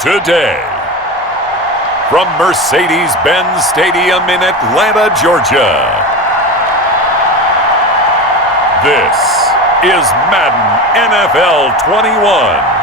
Today, from Mercedes-Benz Stadium in Atlanta, Georgia, this is Madden NFL 21.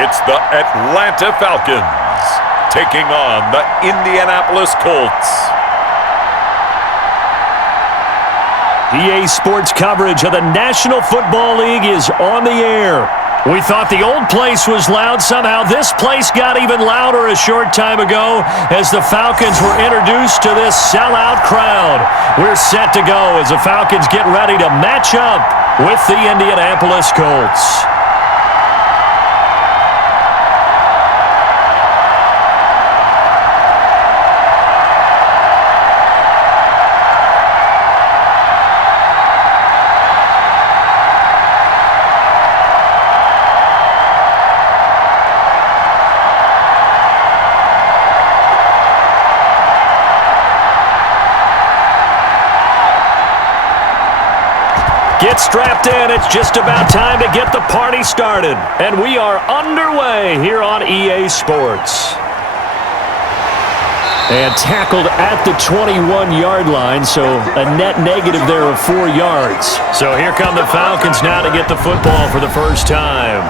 It's the Atlanta Falcons taking on the Indianapolis Colts. EA Sports coverage of the National Football League is on the air. We thought the old place was loud. Somehow this place got even louder a short time ago as the Falcons were introduced to this sellout crowd. We're set to go as the Falcons get ready to match up with the Indianapolis Colts. Get strapped in. It's just about time to get the party started. And we are underway here on EA Sports. And tackled at the 21-yard line, so a net negative there of 4 yards. So here come the Falcons now to get the football for the first time.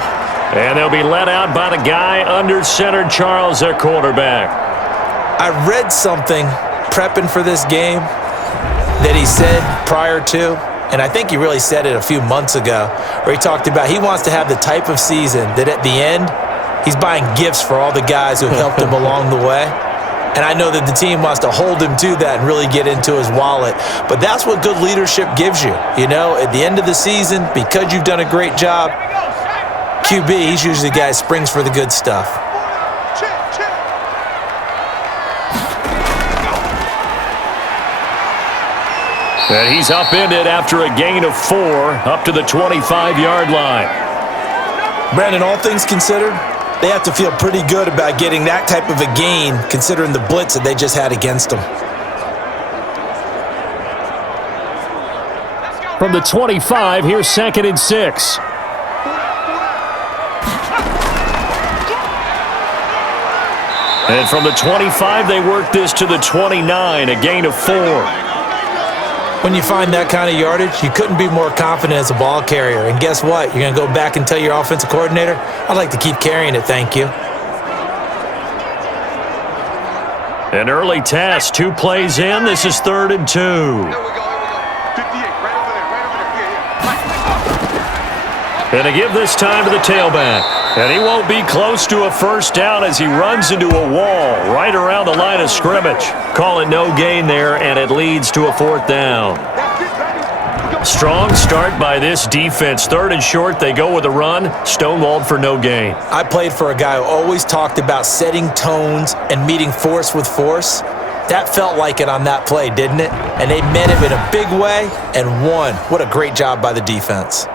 And they'll be led out by the guy under center, Charles, their quarterback. I read something prepping for this game that he said prior to, and I think he really said it a few months ago, where he talked about he wants to have the type of season that at the end, he's buying gifts for all the guys who helped him along the way. And I know that the team wants to hold him to that and really get into his wallet. But that's what good leadership gives you. You know, at the end of the season, because you've done a great job, QB, he's usually the guy who springs for the good stuff. And he's upended after a gain of 4 up to the 25-yard line. Brandon, all things considered, they have to feel pretty good about getting that type of a gain considering the blitz that they just had against them. From the 25, here's 2nd and 6. And from the 25, they work this to the 29, a gain of 4. When you find that kind of yardage, you couldn't be more confident as a ball carrier. And guess what? You're going to go back and tell your offensive coordinator, I'd like to keep carrying it, thank you. An early test, 2 plays in. This is 3rd and 2. Here we go. 58, right over there. And to give this time to the tailback. And he won't be close to a first down as he runs into a wall right around the line of scrimmage. Call it no gain there, and it leads to a 4th down. Strong start by this defense. 3rd and short, they go with a run. Stonewalled for no gain. I played for a guy who always talked about setting tones and meeting force with force. That felt like it on that play, didn't it? And they met him in a big way and won. What a great job by the defense.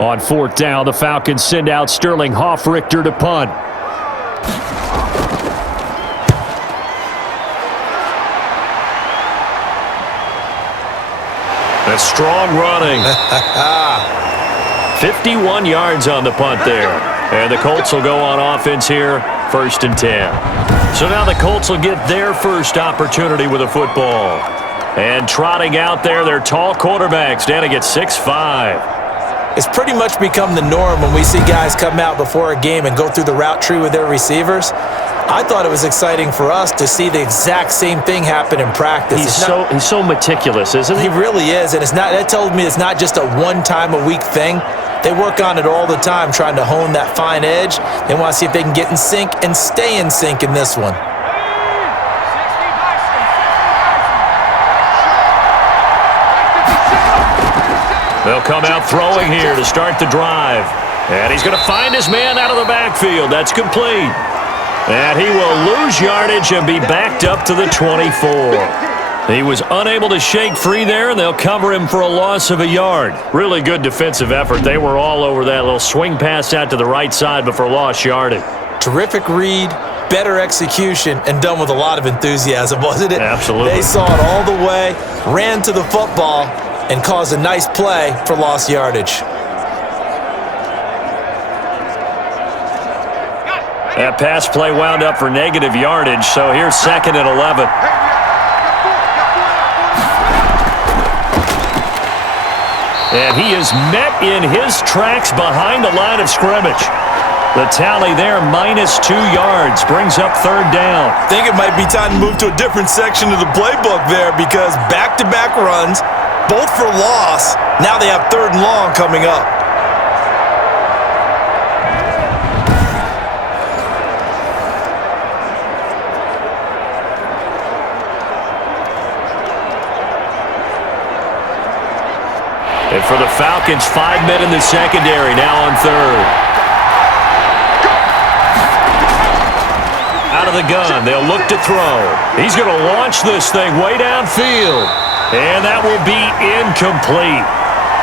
On 4th down, the Falcons send out Sterling Hoffrichter to punt. A strong running. 51 yards on the punt there. And the Colts will go on offense here, 1st and 10. So now the Colts will get their first opportunity with a football. And trotting out there, their tall quarterbacks standing at 6'5". It's pretty much become the norm when we see guys come out before a game and go through the route tree with their receivers. I thought it was exciting for us to see the exact same thing happen in practice. He's so meticulous, isn't he? He really is, and that told me it's not just a one-time-a-week thing. They work on it all the time, trying to hone that fine edge. They want to see if they can get in sync and stay in sync in this one. They'll come out throwing here to start the drive. And he's going to find his man out of the backfield. That's complete. And he will lose yardage and be backed up to the 24. He was unable to shake free there, and they'll cover him for a loss of a yard. Really good defensive effort. They were all over that little swing pass out to the right side, but for lost yardage. Terrific read, better execution, and done with a lot of enthusiasm, wasn't it? Absolutely. They saw it all the way, ran to the football, and caused a nice play for lost yardage. That pass play wound up for negative yardage, so here's 2nd and 11. And he is met in his tracks behind the line of scrimmage. The tally there, -2 yards, brings up 3rd down. I think it might be time to move to a different section of the playbook there because back-to-back runs, both for loss. Now they have 3rd and long coming up. And for the Falcons, 5 men in the secondary, now on 3rd. Out of the gun, they'll look to throw. He's going to launch this thing way downfield. And that will be incomplete.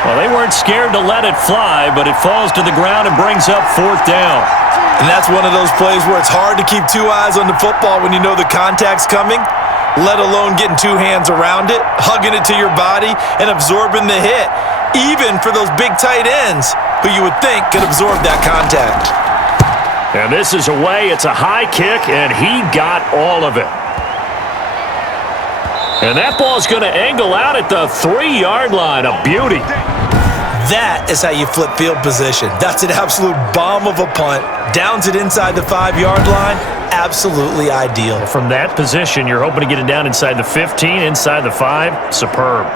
Well, they weren't scared to let it fly, but it falls to the ground and brings up 4th down. And that's one of those plays where it's hard to keep 2 eyes on the football when you know the contact's coming, let alone getting 2 hands around it, hugging it to your body, and absorbing the hit. Even for those big tight ends who you would think could absorb that contact. And this is away. It's a high kick, and he got all of it. And that ball's going to angle out at the 3-yard line. A beauty. That is how you flip field position. That's an absolute bomb of a punt. Downs it inside the 5-yard line. Absolutely ideal. From that position, you're hoping to get it down inside the 15, inside the 5. Superb.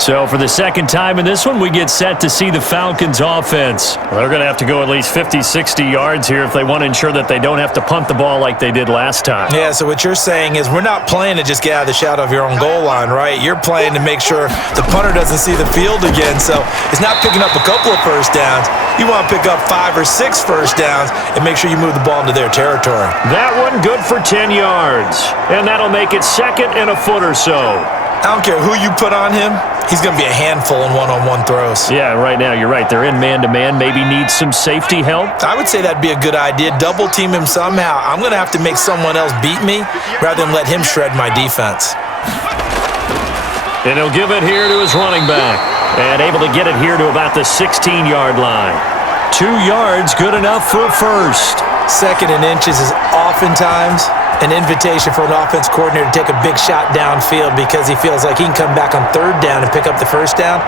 So for the 2nd time in this one, we get set to see the Falcons offense. Well, they're going to have to go at least 50, 60 yards here if they want to ensure that they don't have to punt the ball like they did last time. Yeah, so what you're saying is we're not playing to just get out of the shadow of your own goal line, right? You're playing to make sure the punter doesn't see the field again. So it's not picking up a couple of first downs. You want to pick up 5 or 6 first downs and make sure you move the ball into their territory. That one good for 10 yards. And that'll make it 2nd and a foot or so. I don't care who you put on him. He's going to be a handful in one-on-one throws. Yeah, right now, you're right. They're in man-to-man. Maybe need some safety help. I would say that'd be a good idea. Double team him somehow. I'm going to have to make someone else beat me rather than let him shred my defense. And he'll give it here to his running back. And able to get it here to about the 16-yard line. 2 yards, good enough for a first. 2nd and inches is oftentimes an invitation for an offense coordinator to take a big shot downfield because he feels like he can come back on 3rd down and pick up the first down.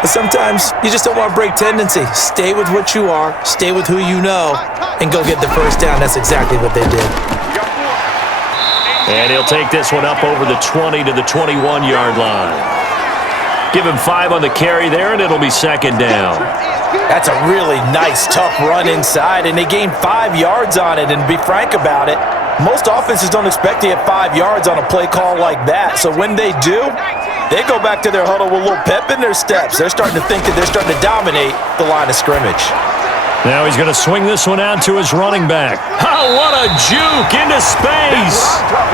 But sometimes you just don't want to break tendency. Stay with what you are, stay with who you know, and go get the first down. That's exactly what they did. And he'll take this one up over the 20 to the 21-yard line. Give him 5 on the carry there, and it'll be 2nd down. That's a really nice, tough run inside, and they gained 5 yards on it. And to be frank about it, most offenses don't expect to get 5 yards on a play call like that. So when they do, they go back to their huddle with a little pep in their steps. They're starting to think that they're starting to dominate the line of scrimmage. Now he's going to swing this one out to his running back. Oh, what a juke into space.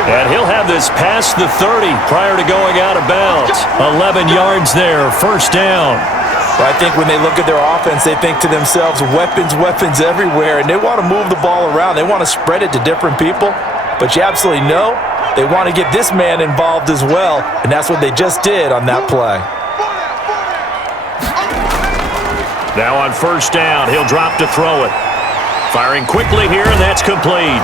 And he'll have this past the 30 prior to going out of bounds. 11 yards there, first down. But I think when they look at their offense, they think to themselves, weapons, weapons everywhere, and they want to move the ball around. They want to spread it to different people, but you absolutely know they want to get this man involved as well, and that's what they just did on that play. Now on first down, he'll drop to throw it. Firing quickly here, and that's complete.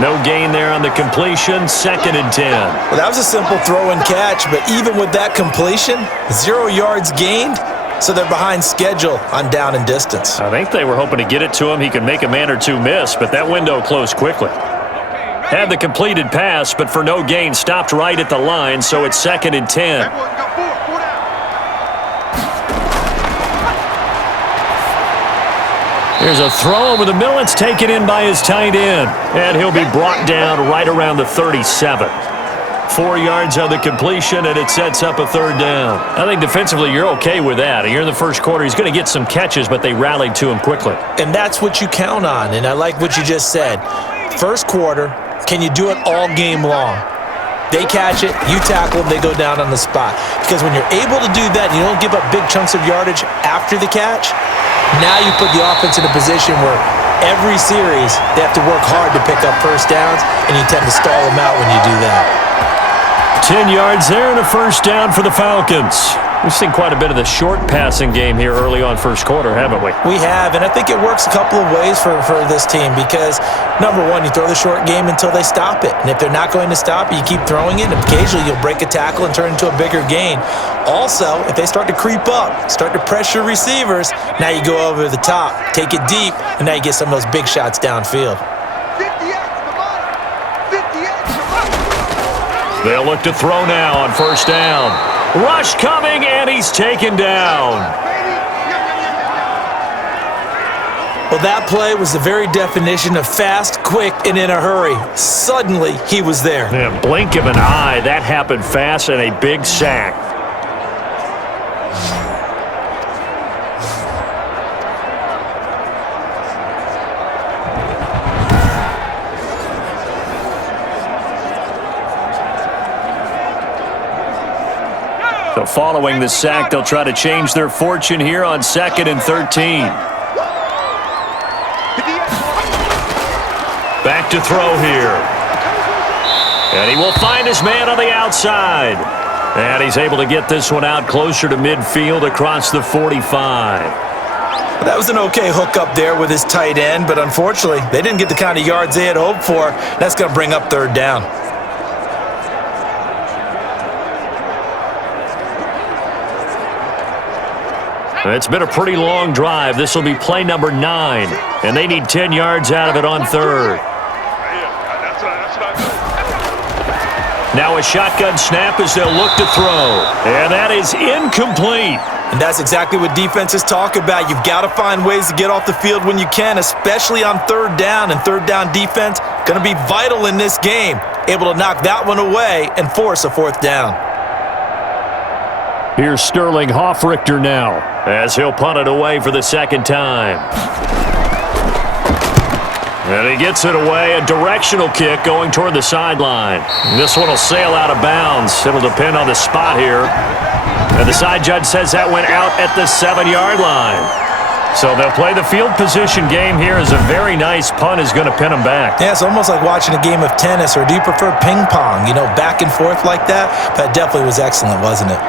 No gain there on the completion, 2nd and 10. Well, that was a simple throw and catch, but even with that completion, 0 yards gained, so they're behind schedule on down and distance. I think they were hoping to get it to him. He could make a man or 2 miss, but that window closed quickly. Had the completed pass, but for no gain, stopped right at the line, so it's 2nd and 10. There's a throw over the middle. It's taken in by his tight end. And he'll be brought down right around the 37. 4 yards on the completion, and it sets up a 3rd down. I think defensively you're okay with that. Here in the first quarter, he's going to get some catches, but they rallied to him quickly. And that's what you count on, and I like what you just said. first quarter, can you do it all game long? They catch it, you tackle them, they go down on the spot. Because when you're able to do that and you don't give up big chunks of yardage after the catch, now you put the offense in a position where every series they have to work hard to pick up first downs, and you tend to stall them out when you do that. 10 yards there and a first down for the Falcons. We've seen quite a bit of the short passing game here early on first quarter, haven't we? We have, and I think it works a couple of ways for this team because, number one, you throw the short game until they stop it. And if they're not going to stop it, you keep throwing it. And occasionally you'll break a tackle and turn it into a bigger gain. Also, if they start to creep up, start to pressure receivers, now you go over the top, take it deep, and now you get some of those big shots downfield. 50X, come on. 50X, come on. They'll look to throw now on first down. Rush coming, and he's taken down. Well, that play was the very definition of fast, quick, and in a hurry. Suddenly, he was there. Yeah, blink of an eye, that happened fast, and a big sack. So following the sack, they'll try to change their fortune here on 2nd and 13. Back to throw here. And he will find his man on the outside. And he's able to get this one out closer to midfield across the 45. That was an okay hook up there with his tight end, but unfortunately, they didn't get the kind of yards they had hoped for. That's going to bring up third down. It's been a pretty long drive. This will be play number 9, and they need 10 yards out of it on third. Now a shotgun snap as they'll look to throw, and that is incomplete. And that's exactly what defenses talk about. You've got to find ways to get off the field when you can, especially on third down, and third down defense going to be vital in this game. Able to knock that one away and force a fourth down. Here's Sterling Hoffrichter now as he'll punt it away for the second time. And he gets it away, a directional kick going toward the sideline. This one will sail out of bounds. It'll depend on the spot here. And the side judge says that went out at the 7-yard line. So they'll play the field position game here as a very nice punt is going to pin them back. Yeah, it's almost like watching a game of tennis, or do you prefer ping pong? You know, back and forth like that? That definitely was excellent, wasn't it?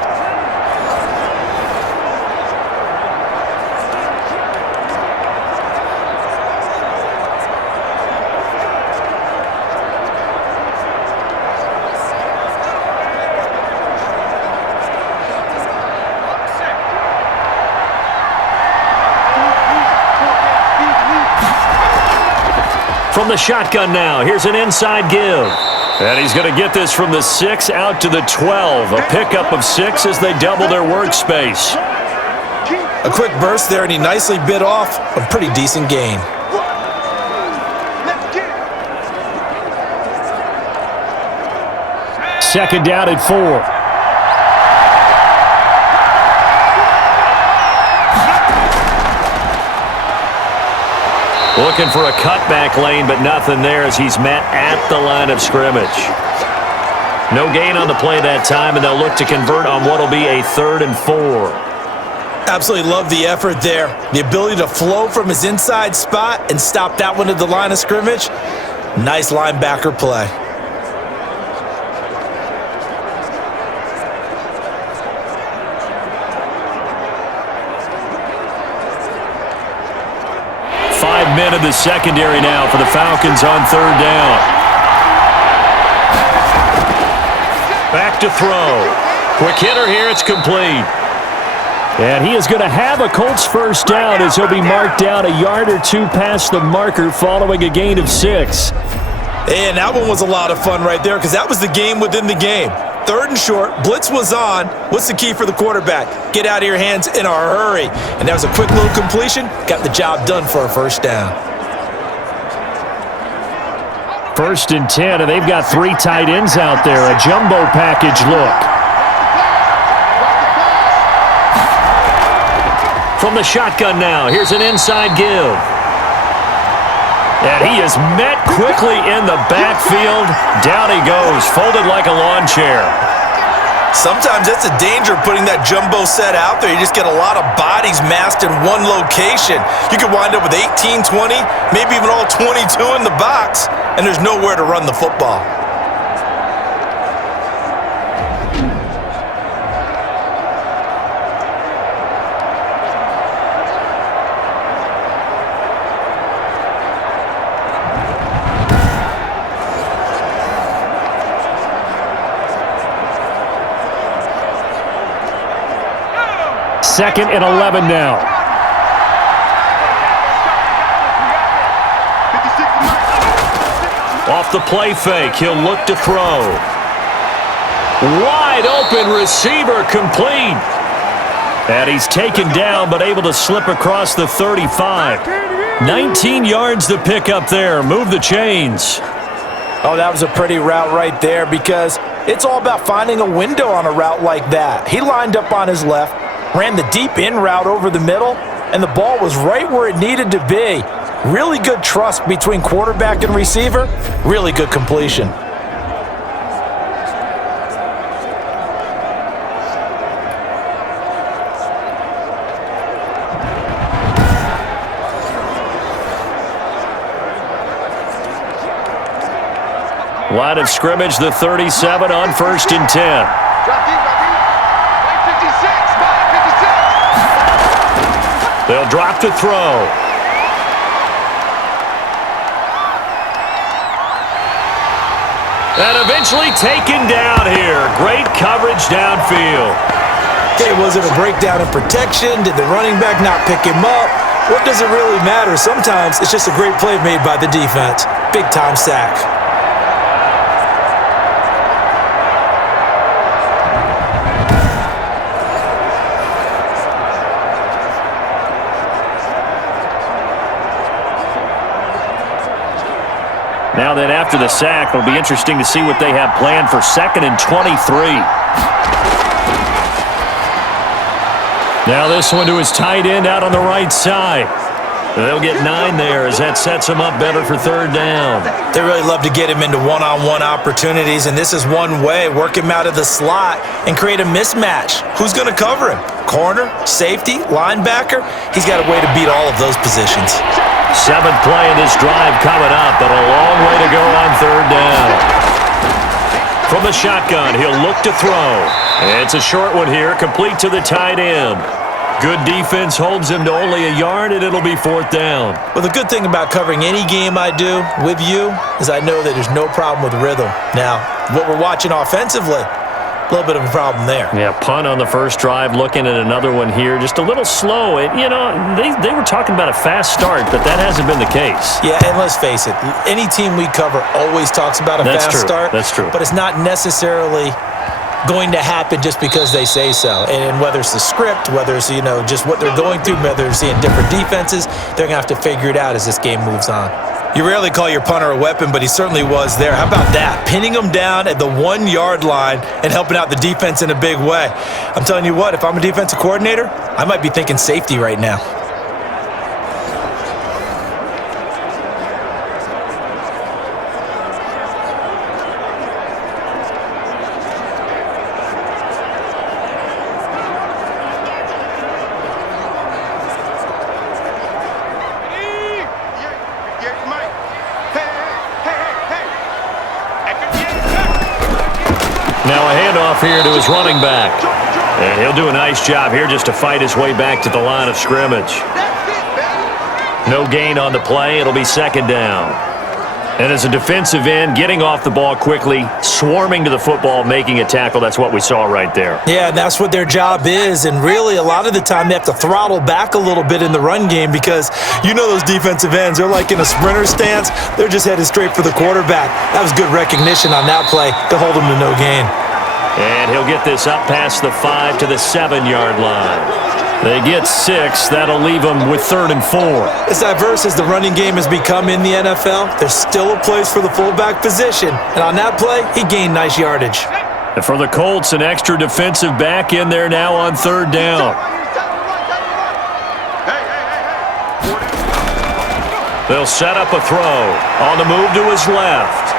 From the shotgun now, here's an inside give. And he's going to get this from the 6 out to the 12. A pickup of 6 as they double their workspace. A quick burst there, and he nicely bit off a pretty decent gain. Second down at 4. Looking for a cutback lane, but nothing there as he's met at the line of scrimmage. No gain on the play that time, and they'll look to convert on what will be a 3rd and 4. Absolutely love the effort there. The ability to flow from his inside spot and stop that one at the line of scrimmage. Nice linebacker play. Men in the secondary now for the Falcons on third down. Back to throw. Quick hitter here, it's complete. And he is going to have a Colts first down as he'll be marked down a yard or 2 past the marker following a gain of 6. And that one was a lot of fun right there because that was the game within the game. 3rd and short, blitz was on. What's the key for the quarterback? Get out of your hands in a hurry. And that was a quick little completion. Got the job done for a first down. 1st and 10, and they've got 3 tight ends out there. A jumbo package look. From the shotgun now, here's an inside give. And he is met quickly in the backfield. Down he goes, folded like a lawn chair. Sometimes that's a danger putting that jumbo set out there. You just get a lot of bodies massed in one location. You could wind up with 18, 20, maybe even all 22 in the box, and there's nowhere to run the football. Second and 11 now. Off the play fake, he'll look to throw. Wide open receiver complete. And he's taken down but able to slip across the 35. 19 yards to pick up there. Move the chains. Oh, that was a pretty route right there because it's all about finding a window on a route like that. He lined up on his left, ran the deep in route over the middle, and the ball was right where it needed to be. Really good trust between quarterback and receiver. Really good completion. Line of scrimmage, the 37 on 1st and 10. They'll drop to throw. And eventually taken down here. Great coverage downfield. Okay, was it a breakdown in protection? Did the running back not pick him up? What does it really matter? Sometimes it's just a great play made by the defense. Big-time sack. Now then, after the sack, it'll be interesting to see what they have planned for 2nd and 23. Now this one to his tight end out on the right side. They'll get 9 there as that sets him up better for 3rd down. They really love to get him into one-on-one opportunities, and this is one way. Work him out of the slot and create a mismatch. Who's going to cover him? Corner, safety, linebacker? He's got a way to beat all of those positions. 7th play in this drive coming up, but a long way to go on 3rd down. From the shotgun, he'll look to throw. It's a short one here, complete to the tight end. Good defense holds him to only a yard, and it'll be 4th down. Well, the good thing about covering any game I do with you is I know that there's no problem with rhythm. Now, what we're watching offensively, a little bit of a problem there. Yeah, punt on the first drive, looking at another one here. Just a little slow. You know, they were talking about a fast start, but that hasn't been the case. Yeah, and let's face it, any team we cover always talks about a fast start. That's true. But it's not necessarily going to happen just because they say so. And whether it's the script, whether it's, you know, just what they're going through, whether they're seeing different defenses, they're going to have to figure it out as this game moves on. You rarely call your punter a weapon, but he certainly was there. How about that? Pinning him down at the 1-yard line and helping out the defense in a big way. I'm telling you what, if I'm a defensive coordinator, I might be thinking safety right now. Now a handoff here to his running back. And he'll do a nice job here just to fight his way back to the line of scrimmage. No gain on the play. It'll be 2nd down. And as a defensive end, getting off the ball quickly, swarming to the football, making a tackle, that's what we saw right there. Yeah, that's what their job is. And really, a lot of the time, they have to throttle back a little bit in the run game because you know those defensive ends, they're like in a sprinter stance. They're just headed straight for the quarterback. That was good recognition on that play to hold them to no gain. And he'll get this up past the 5 to the 7-yard line. They get 6. That'll leave them with 3rd and 4. As diverse as the running game has become in the NFL, there's still a place for the fullback position. And on that play, he gained nice yardage. And for the Colts, an extra defensive back in there now on 3rd down. They'll set up a throw. On the move to his left.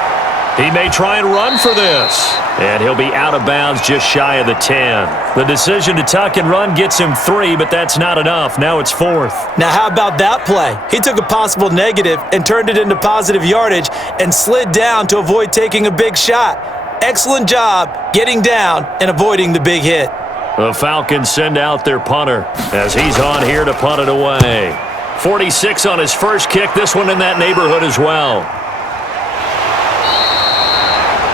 He may try and run for this. And he'll be out of bounds just shy of the 10. The decision to tuck and run gets him 3, but that's not enough. Now it's 4th. Now how about that play? He took a possible negative and turned it into positive yardage and slid down to avoid taking a big shot. Excellent job getting down and avoiding the big hit. The Falcons send out their punter as he's on here to punt it away. 46 on his first kick. This one in that neighborhood as well.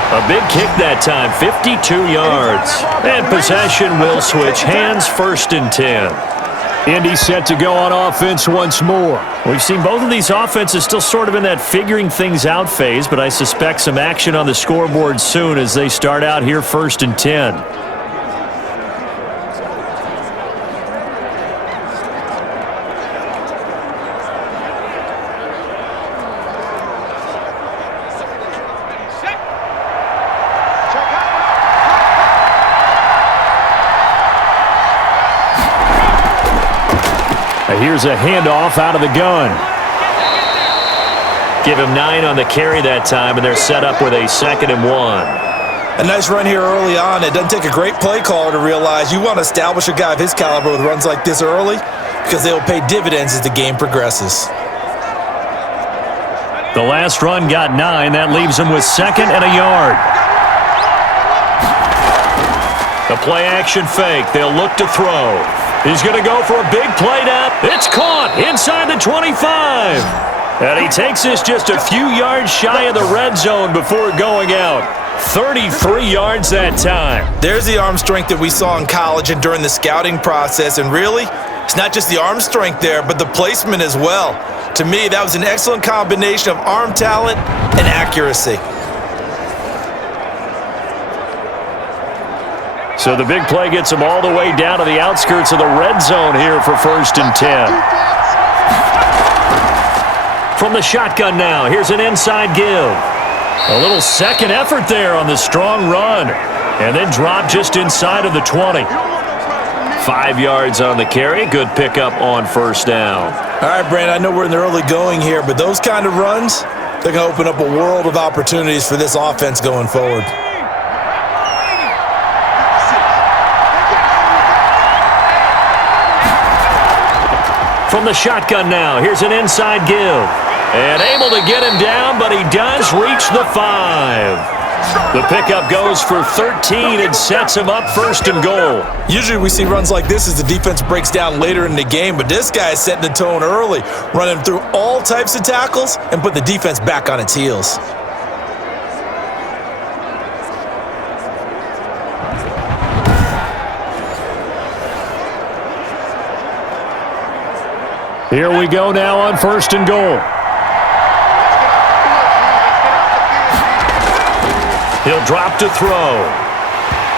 A big kick that time, 52 yards. And possession will switch hands, 1st and 10. Indy set to go on offense once more. We've seen both of these offenses still sort of in that figuring things out phase, but I suspect some action on the scoreboard soon as they start out here 1st and 10. Here's a handoff out of the gun. Give him 9 on the carry that time, and they're set up with a 2nd and 1. A nice run here early on. It doesn't take a great play caller to realize you want to establish a guy of his caliber with runs like this early because they will pay dividends as the game progresses. The last run got 9. That leaves him with 2nd and a yard. The play action fake. They'll look to throw. He's going to go for a big play down. It's caught inside the 25. And he takes this just a few yards shy of the red zone before going out. 33 yards that time. There's the arm strength that we saw in college and during the scouting process. And really, it's not just the arm strength there, but the placement as well. To me, that was an excellent combination of arm talent and accuracy. So the big play gets him all the way down to the outskirts of the red zone here for 1st and 10. From the shotgun now, here's an inside give. A little second effort there on the strong run. And then drop just inside of the 20. 5 yards on the carry. Good pickup on 1st down. All right, Brandon, I know we're in the early going here, but those kind of runs, they're going to open up a world of opportunities for this offense going forward. From the shotgun now, here's an inside give. And able to get him down, but he does reach the 5. The pickup goes for 13 and sets him up 1st and goal. Usually we see runs like this as the defense breaks down later in the game, but this guy is setting the tone early, running through all types of tackles and put the defense back on its heels. Here we go now on 1st and goal. He'll drop to throw.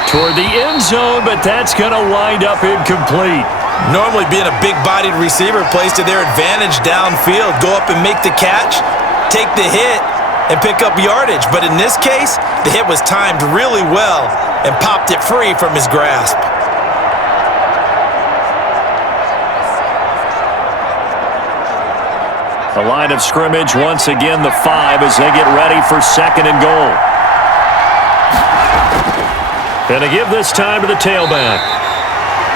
Toward the end zone, but that's going to wind up incomplete. Normally being a big-bodied receiver plays to their advantage downfield. Go up and make the catch, take the hit, and pick up yardage. But in this case, the hit was timed really well and popped it free from his grasp. The line of scrimmage, once again, the 5 as they get ready for 2nd and goal. And to give this time to the tailback.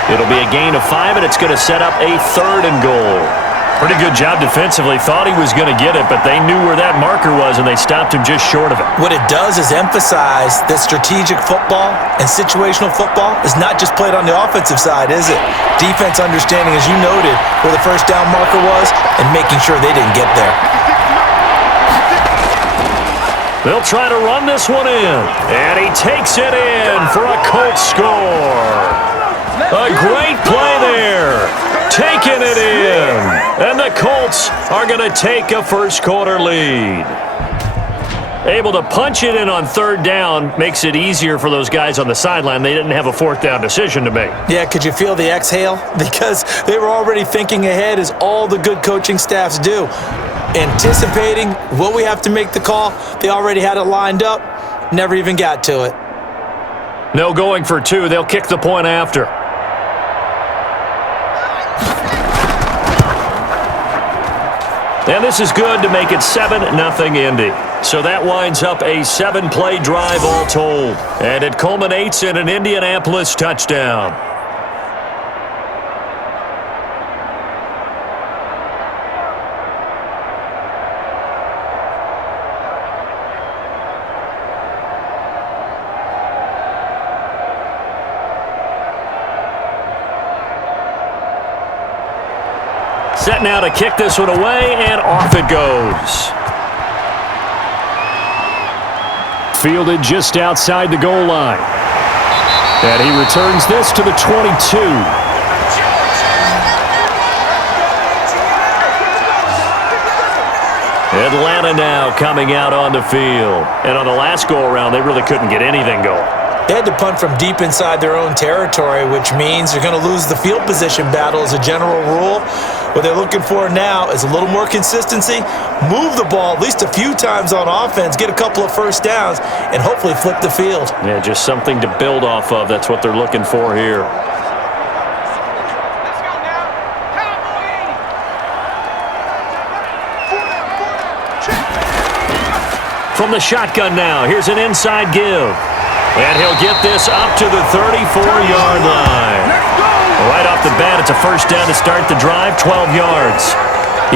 It'll be a gain of 5, and it's going to set up a 3rd and goal. Pretty good job defensively. Thought he was going to get it, but they knew where that marker was, and they stopped him just short of it. What it does is emphasize that strategic football and situational football is not just played on the offensive side, is it? Defense understanding, as you noted, where the 1st down marker was and making sure they didn't get there. They'll try to run this one in, and he takes it in for a Colts score. A great play there. Taking it in. And the Colts are going to take a first-quarter lead. Able to punch it in on 3rd down makes it easier for those guys on the sideline. They didn't have a 4th down decision to make. Yeah, could you feel the exhale? Because they were already thinking ahead, as all the good coaching staffs do. Anticipating what we have to make the call. They already had it lined up. Never even got to it. No going for 2. They'll kick the point after. And this is good to make it 7-0 Indy. So that winds up a 7-play drive all told. And it culminates in an Indianapolis touchdown. Set now to kick this one away, and off it goes. Fielded just outside the goal line. And he returns this to the 22. Atlanta now coming out on the field. And on the last go-around, they really couldn't get anything going. They had to punt from deep inside their own territory, which means they're going to lose the field position battle as a general rule. What they're looking for now is a little more consistency, move the ball at least a few times on offense, get a couple of first downs, and hopefully flip the field. Yeah, just something to build off of. That's what they're looking for here. From the shotgun now, here's an inside give. And he'll get this up to the 34-yard line. Right off the bat, it's a first down to start the drive, 12 yards.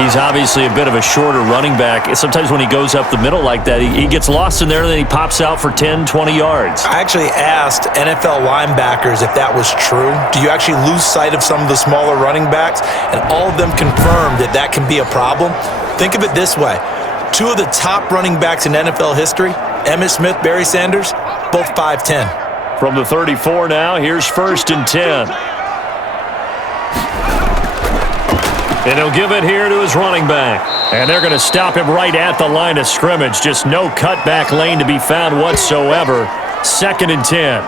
He's obviously a bit of a shorter running back. Sometimes when he goes up the middle like that, he gets lost in there, and then he pops out for 10, 20 yards. I actually asked NFL linebackers if that was true. Do you actually lose sight of some of the smaller running backs? And all of them confirmed that that can be a problem. Think of it this way. Two of the top running backs in NFL history, Emmitt Smith, Barry Sanders, both 5'10". From the 34 now, here's 1st and 10. And he'll give it here to his running back. And they're going to stop him right at the line of scrimmage. Just no cutback lane to be found whatsoever. 2nd and 10.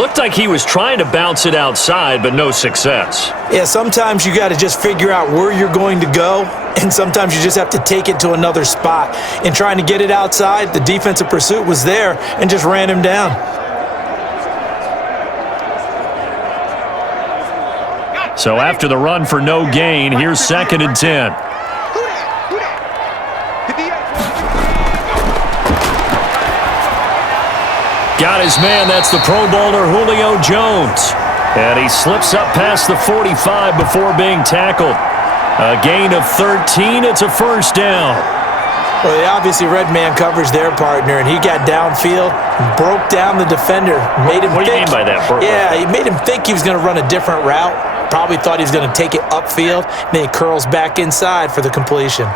Looked like he was trying to bounce it outside, but no success. Yeah, sometimes you got to just figure out where you're going to go, and sometimes you just have to take it to another spot. In trying to get it outside, the defensive pursuit was there and just ran him down. So after the run for no gain, here's 2nd and 10. Got his man, that's the Pro Bowler Julio Jones. And he slips up past the 45 before being tackled. A gain of 13, it's a first down. Well, they obviously read man coverage their partner, and he got downfield, broke down the defender, made him What do you mean by that? Yeah, he made him think he was going to run a different route. Probably thought he was going to take it upfield, and then he curls back inside for the completion.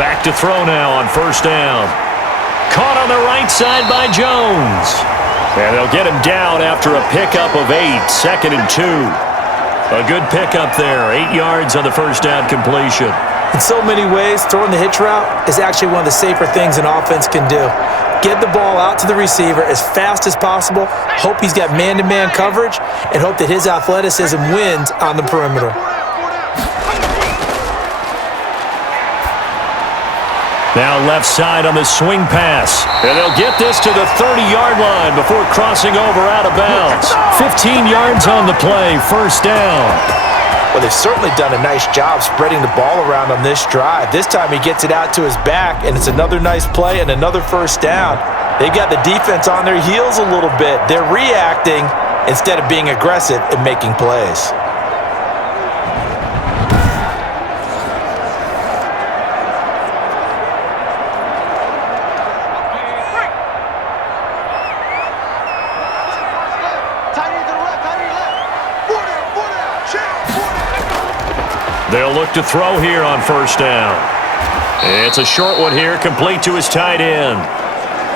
Back to throw now on first down. Caught on the right side by Jones. And they'll get him down after a pickup of 8, 2nd and 2. A good pickup there, 8 yards on the first down completion. In so many ways, throwing the hitch route is actually one of the safer things an offense can do. Get the ball out to the receiver as fast as possible, hope he's got man-to-man coverage, and hope that his athleticism wins on the perimeter. Now left side on the swing pass. And they'll get this to the 30-yard line before crossing over out of bounds. 15 yards on the play, first down. Well, they've certainly done a nice job spreading the ball around on this drive. This time he gets it out to his back, and it's another nice play and another first down. They've got the defense on their heels a little bit. They're reacting instead of being aggressive and making plays. They'll look to throw here on first down. It's a short one here, complete to his tight end.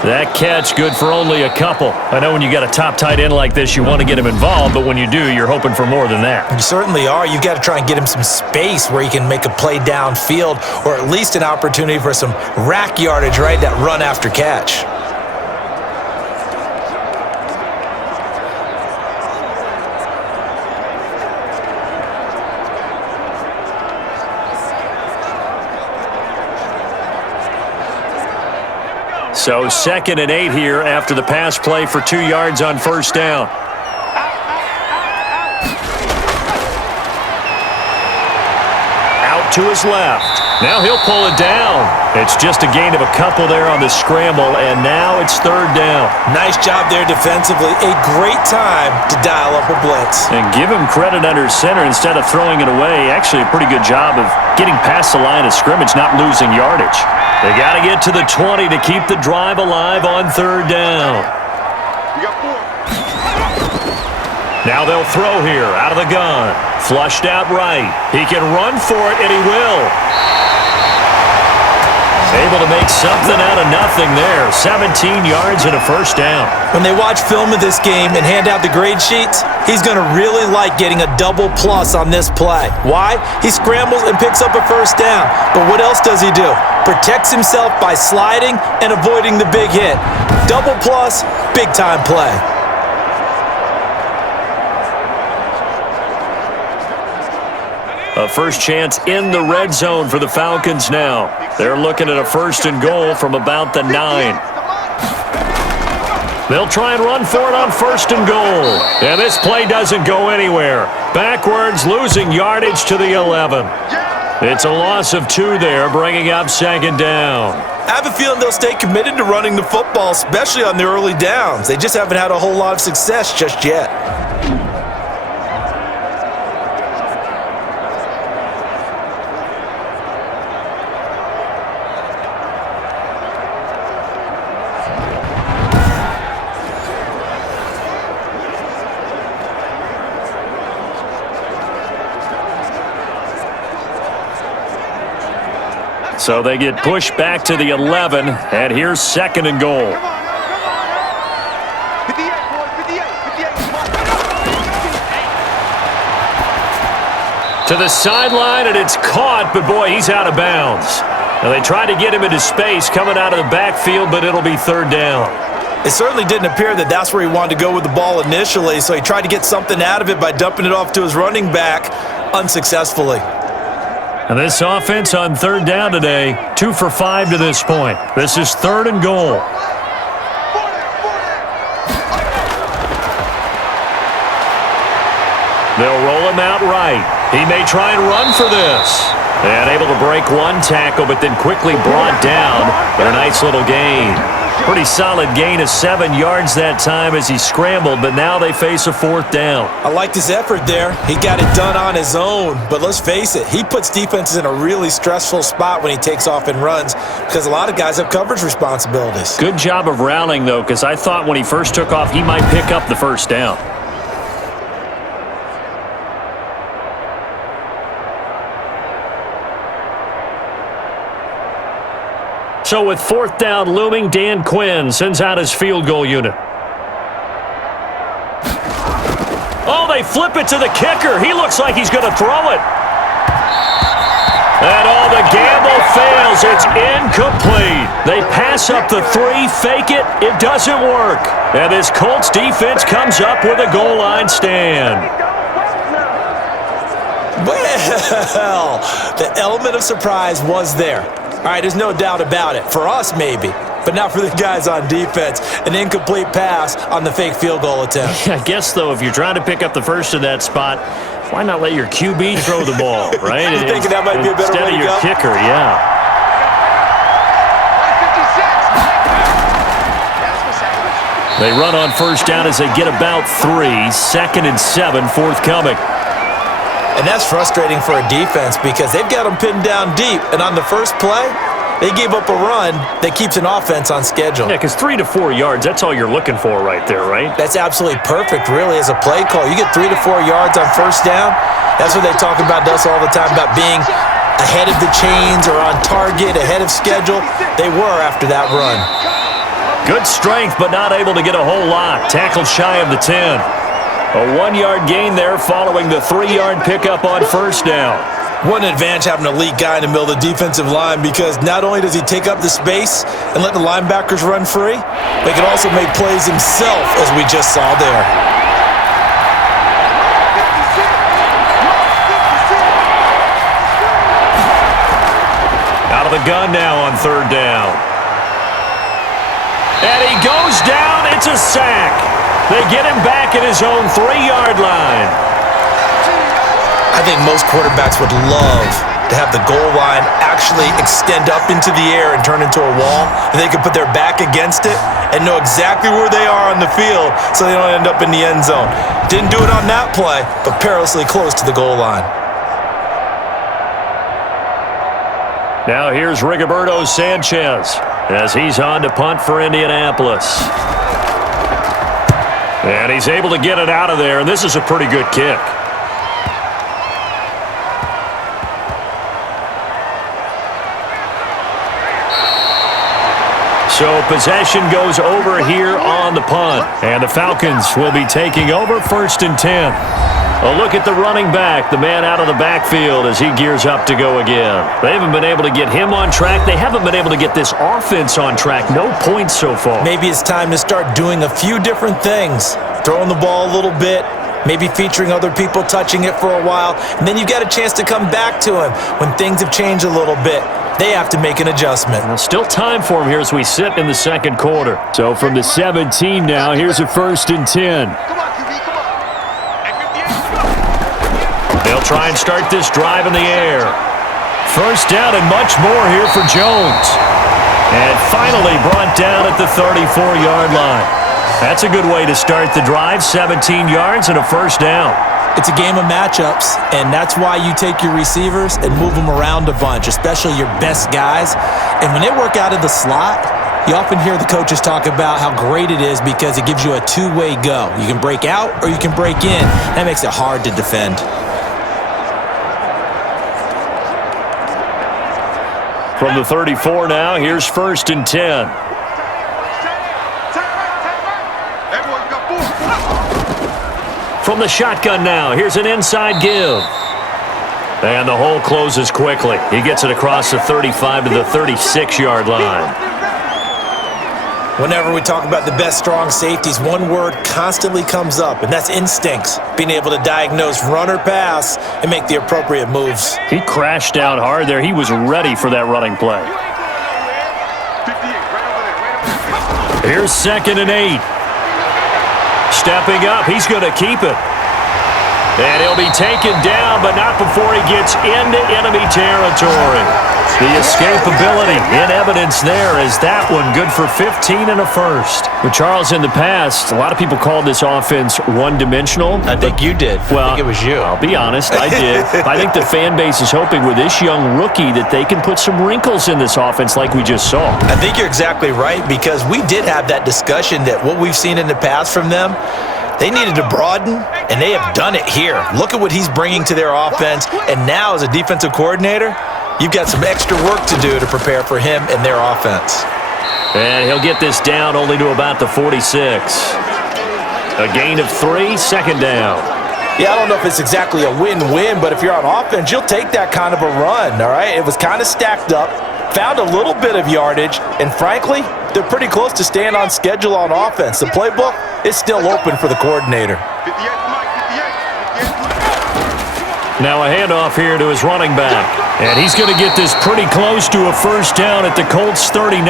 That catch good for only a couple. I know when you got a top tight end like this, you want to get him involved, but when you do, you're hoping for more than that. You certainly are. You've got to try and get him some space where he can make a play downfield, or at least an opportunity for some rack yardage, right? That run after catch. So 2nd and 8 here after the pass play for 2 yards on first down. to his left. Now he'll pull it down. It's just a gain of a couple there on the scramble, and now it's third down. Nice job there defensively. A great time to dial up a blitz. And give him credit under center instead of throwing it away. Actually, a pretty good job of getting past the line of scrimmage, not losing yardage. They got to get to the 20 to keep the drive alive on third down. We got 4. Now they'll throw here out of the gun. Flushed out right. He can run for it, and he will. Able to make something out of nothing there. 17 yards and a first down. When they watch film of this game and hand out the grade sheets, he's going to really like getting a double plus on this play. Why? He scrambles and picks up a first down. But what else does he do? Protects himself by sliding and avoiding the big hit. Double plus, big time play. A first chance in the red zone for the Falcons now. They're looking at a first and goal from about the 9. They'll try and run for it on first and goal. And this play doesn't go anywhere. Backwards, losing yardage to the 11. It's a loss of 2 there, bringing up second down. I have a feeling they'll stay committed to running the football, especially on the early downs. They just haven't had a whole lot of success just yet. So they get pushed back to the 11, and here's second and goal. Come on, come on. 58, boys, 58. To the sideline, and it's caught, but boy, he's out of bounds. Now they tried to get him into space coming out of the backfield, but it'll be third down. It certainly didn't appear that that's where he wanted to go with the ball initially, so he tried to get something out of it by dumping it off to his running back unsuccessfully. And this offense on third down today, 2 for 5 to this point. This is third and goal. They'll roll him out right. He may try and run for this. And able to break one tackle, but then quickly brought down. But a nice little gain. Pretty solid gain of 7 yards that time as he scrambled, but now they face a fourth down. I liked his effort there. He got it done on his own, but let's face it, he puts defenses in a really stressful spot when he takes off and runs because a lot of guys have coverage responsibilities. Good job of rallying, though, because I thought when he first took off, he might pick up the first down. So with fourth down looming, Dan Quinn sends out his field goal unit. Oh, they flip it to the kicker. He looks like he's going to throw it. And all the gamble fails. It's incomplete. They pass up the 3, fake it. It doesn't work. And this Colts defense comes up with a goal line stand. Well, the element of surprise was there. All right, there's no doubt about it. For us, maybe, but not for the guys on defense. An incomplete pass on the fake field goal attempt. I guess, though, if you're trying to pick up the first in that spot, why not let your QB throw the ball, right? You're thinking that might be a better way to go? Instead of your kicker, yeah. They run on first down as they get about 3. Second and 7 forthcoming. And that's frustrating for a defense because they've got them pinned down deep. And on the first play, they gave up a run that keeps an offense on schedule. Yeah, because 3 to 4 yards, that's all you're looking for right there, right? That's absolutely perfect, really, as a play call. You get 3 to 4 yards on first down. That's what they talk about us all the time, about being ahead of the chains or on target, ahead of schedule. They were after that run. Good strength, but not able to get a whole lot. Tackled shy of the 10. A 1-yard gain there following the 3-yard pickup on first down. What an advantage having an elite guy in the middle of the defensive line because not only does he take up the space and let the linebackers run free, but he can also make plays himself, as we just saw there. Out of the gun now on third down. And he goes down. It's a sack. They get him back at his own 3-yard line. I think most quarterbacks would love to have the goal line actually extend up into the air and turn into a wall, and they can put their back against it and know exactly where they are on the field so they don't end up in the end zone. Didn't do it on that play, but perilously close to the goal line. Now here's Rigoberto Sanchez as he's on to punt for Indianapolis. And he's able to get it out of there, and this is a pretty good kick. So possession goes over here on the punt, and the Falcons will be taking over 1st and 10. A look at the running back, the man out of the backfield as he gears up to go again. They haven't been able to get him on track. They haven't been able to get this offense on track. No points so far. Maybe it's time to start doing a few different things. Throwing the ball a little bit, maybe featuring other people touching it for a while, and then you've got a chance to come back to him when things have changed a little bit. They have to make an adjustment. Well, still time for him here as we sit in the second quarter. So from the 17 now, here's a 1st and 10. Come on, QB, come on. They'll try and start this drive in the air. 1st down and much more here for Jones. And finally brought down at the 34-yard line. That's a good way to start the drive, 17 yards and a 1st down. It's a game of matchups, and that's why you take your receivers and move them around a bunch, especially your best guys. And when they work out of the slot, you often hear the coaches talk about how great it is because it gives you a two-way go. You can break out or you can break in. That makes it hard to defend. From the 34 now, here's 1st and 10. Everyone got 4. From the shotgun now, here's an inside give. And the hole closes quickly. He gets it across the 35 to the 36-yard line. Whenever we talk about the best strong safeties, one word constantly comes up, and that's instincts. Being able to diagnose run or pass and make the appropriate moves. He crashed down hard there. He was ready for that running play. 58, right over there. Here's 2nd and 8. Stepping up, he's going to keep it. And he'll be taken down, but not before he gets into enemy territory. The escapability in evidence there is that one good for 15 and a 1st. But Charles, in the past, a lot of people called this offense one-dimensional. I think you did. Well, I think it was you. I'll be honest, I did. I think the fan base is hoping with this young rookie that they can put some wrinkles in this offense like we just saw. I think you're exactly right because we did have that discussion that what we've seen in the past from them, they needed to broaden, and they have done it here. Look at what he's bringing to their offense, and now as a defensive coordinator, you've got some extra work to do to prepare for him and their offense. And he'll get this down only to about the 46. A gain of 3, 2nd down. Yeah, I don't know if it's exactly a win-win, but if you're on offense, you'll take that kind of a run, all right? It was kind of stacked up, found a little bit of yardage, and frankly, they're pretty close to staying on schedule on offense. The playbook is still open for the coordinator. 58, Mike, 58. Now a handoff here to his running back. And he's going to get this pretty close to a 1st down at the Colts 39.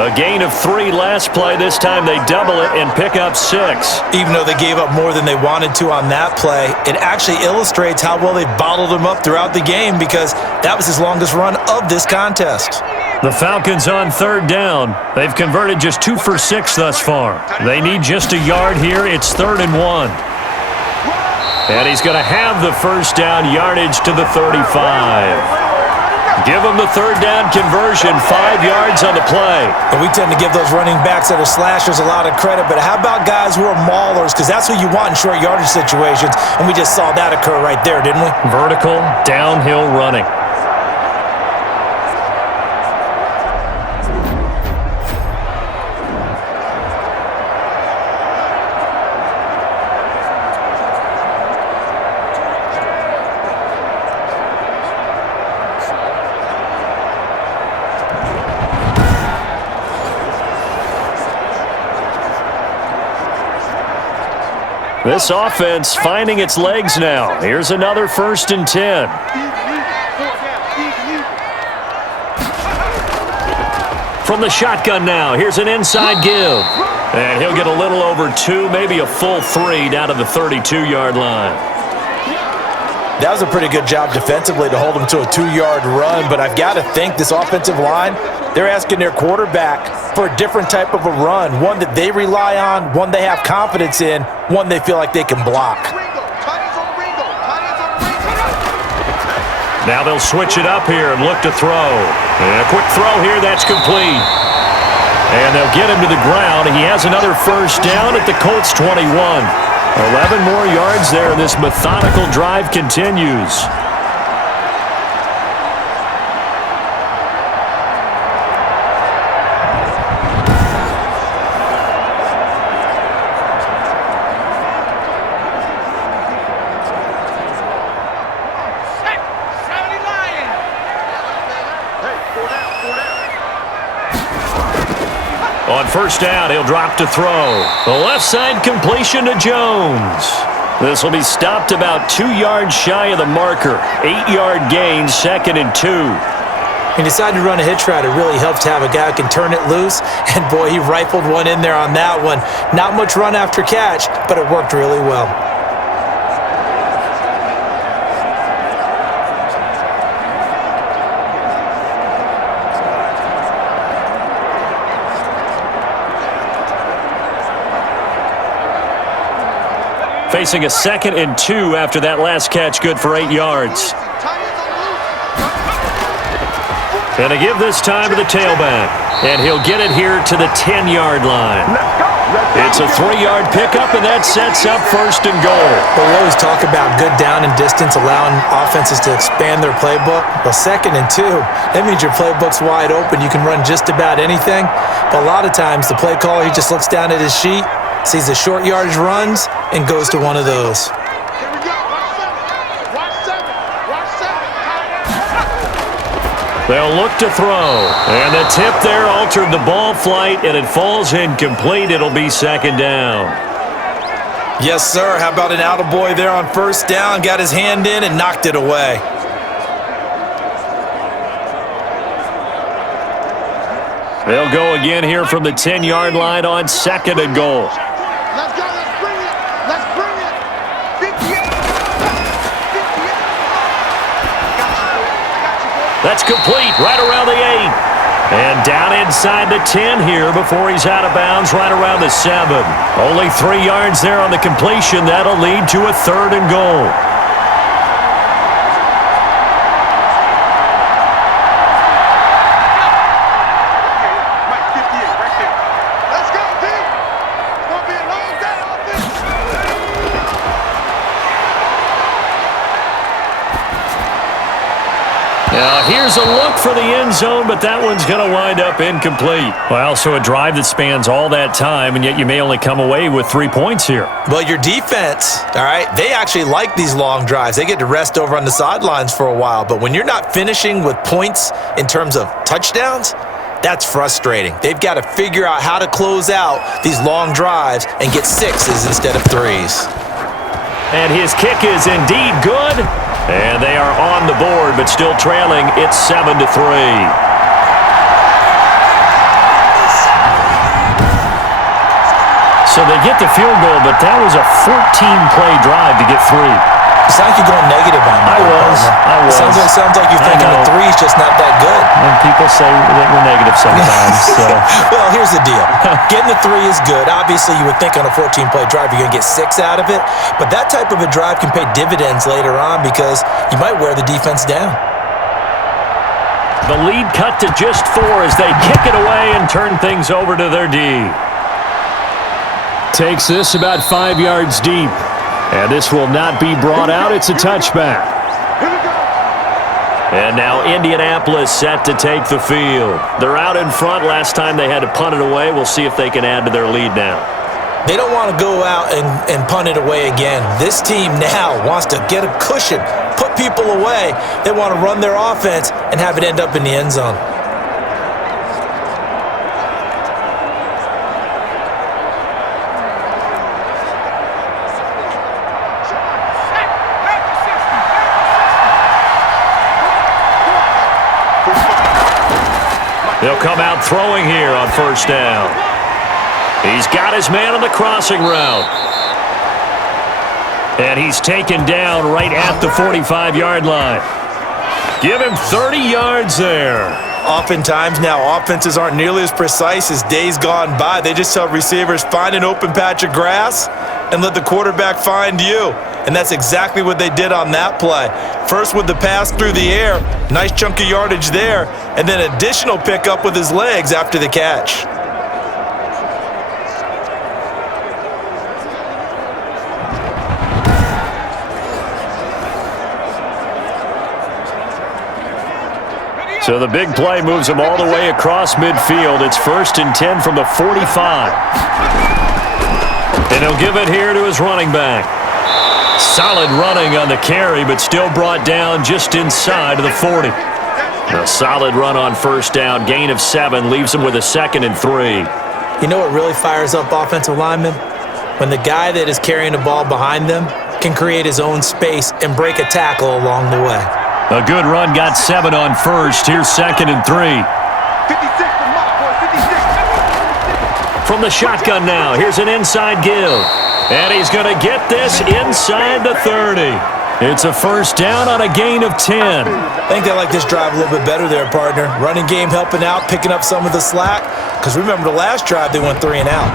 A gain of 3 last play. This time they double it and pick up 6. Even though they gave up more than they wanted to on that play, it actually illustrates how well they bottled him up throughout the game because that was his longest run of this contest. The Falcons on 3rd down. They've converted just 2 for 6 thus far. They need just a yard here. It's 3rd and 1. And he's going to have the 1st down yardage to the 35. Give him the 3rd down conversion, 5 yards on the play. And we tend to give those running backs that are slashers a lot of credit, but how about guys who are maulers? Because that's who you want in short yardage situations, and we just saw that occur right there, didn't we? Vertical, downhill running. This offense finding its legs now. Here's another 1st and 10. From the shotgun now, here's an inside give. And he'll get a little over 2, maybe a full 3 down to the 32-yard line. That was a pretty good job defensively to hold them to a 2-yard run, but I've got to think this offensive line, they're asking their quarterback for a different type of a run, one that they rely on, one they have confidence in, one they feel like they can block. Now they'll switch it up here and look to throw. And a quick throw here, that's complete. And they'll get him to the ground. He has another first down at the Colts 21. 11 more yards there. This methodical drive continues. On first down, he'll drop to throw. The left side completion to Jones. This will be stopped about 2 yards shy of the marker. 8-yard gain, 2nd and 2. He decided to run a hitch route. It really helps to have a guy who can turn it loose. And, boy, he rifled one in there on that one. Not much run after catch, but it worked really well. Facing a 2nd and 2 after that last catch, good for 8 yards. And to give this time to the tailback. And he'll get it here to the 10-yard line. It's a 3-yard pickup, and that sets up 1st and goal. Well, we always talk about good down and distance, allowing offenses to expand their playbook. Well, 2nd and 2, that means your playbook's wide open. You can run just about anything. But a lot of times, the play caller, he just looks down at his sheet, sees the short yardage runs, and goes to one of those. Here we go. Watch 7. Watch 7. They'll look to throw. And the tip there altered the ball flight, and it falls incomplete. It'll be 2nd down. Yes, sir. How about an attaboy there on first down? Got his hand in and knocked it away. They'll go again here from the 10-yard line on 2nd and goal. Let's go. Let's bring it. Let's bring it. 58. 58. That's complete right around the 8. And down inside the 10 here before he's out of bounds right around the 7. Only 3 yards there on the completion. That'll lead to a 3rd and goal. Now, here's a look for the end zone, but that one's going to wind up incomplete. Well, so a drive that spans all that time, and yet you may only come away with 3 points here. Well, your defense, all right, they actually like these long drives. They get to rest over on the sidelines for a while. But when you're not finishing with points in terms of touchdowns, that's frustrating. They've got to figure out how to close out these long drives and get 6s instead of 3s. And his kick is indeed good. And they are on the board, but still trailing. It's 7-3. So they get the field goal, but that was a 14-play drive to get 3. It sounds like you're going negative on that. I was. It sounds like you're thinking the 3's just not that good. And people say that we're negative sometimes. So. Well, here's the deal. Getting the 3 is good. Obviously, you would think on a 14-play drive you're going to get 6 out of it. But that type of a drive can pay dividends later on because you might wear the defense down. The lead cut to just 4 as they kick it away and turn things over to their D. Takes this about 5 yards deep. And this will not be brought out. It's a touchback. Here we go. And now Indianapolis set to take the field. They're out in front. Last time they had to punt it away. We'll see if they can add to their lead now. They don't want to go out and punt it away again. This team now wants to get a cushion, put people away. They want to run their offense and have it end up in the end zone. They'll come out throwing here on first down. He's got his man on the crossing route. And he's taken down right at the 45-yard line. Give him 30 yards there. Oftentimes now, offenses aren't nearly as precise as days gone by. They just tell receivers, find an open patch of grass and let the quarterback find you. And that's exactly what they did on that play. First with the pass through the air, nice chunk of yardage there, and then additional pickup with his legs after the catch. So the big play moves him all the way across midfield. It's 1st and 10 from the 45. And he'll give it here to his running back. Solid running on the carry, but still brought down just inside of the 40. A solid run on first down. Gain of 7 leaves him with a 2nd and 3. You know what really fires up offensive linemen? When the guy that is carrying the ball behind them can create his own space and break a tackle along the way. A good run, got 7 on first. Here's 2nd and 3. 56 from my boy, 56. From the shotgun now, here's an inside give. And he's going to get this inside the 30. It's a first down on a gain of 10. I think they like this drive a little bit better there, partner. Running game helping out, picking up some of the slack. Because remember the last drive, they went 3 and out.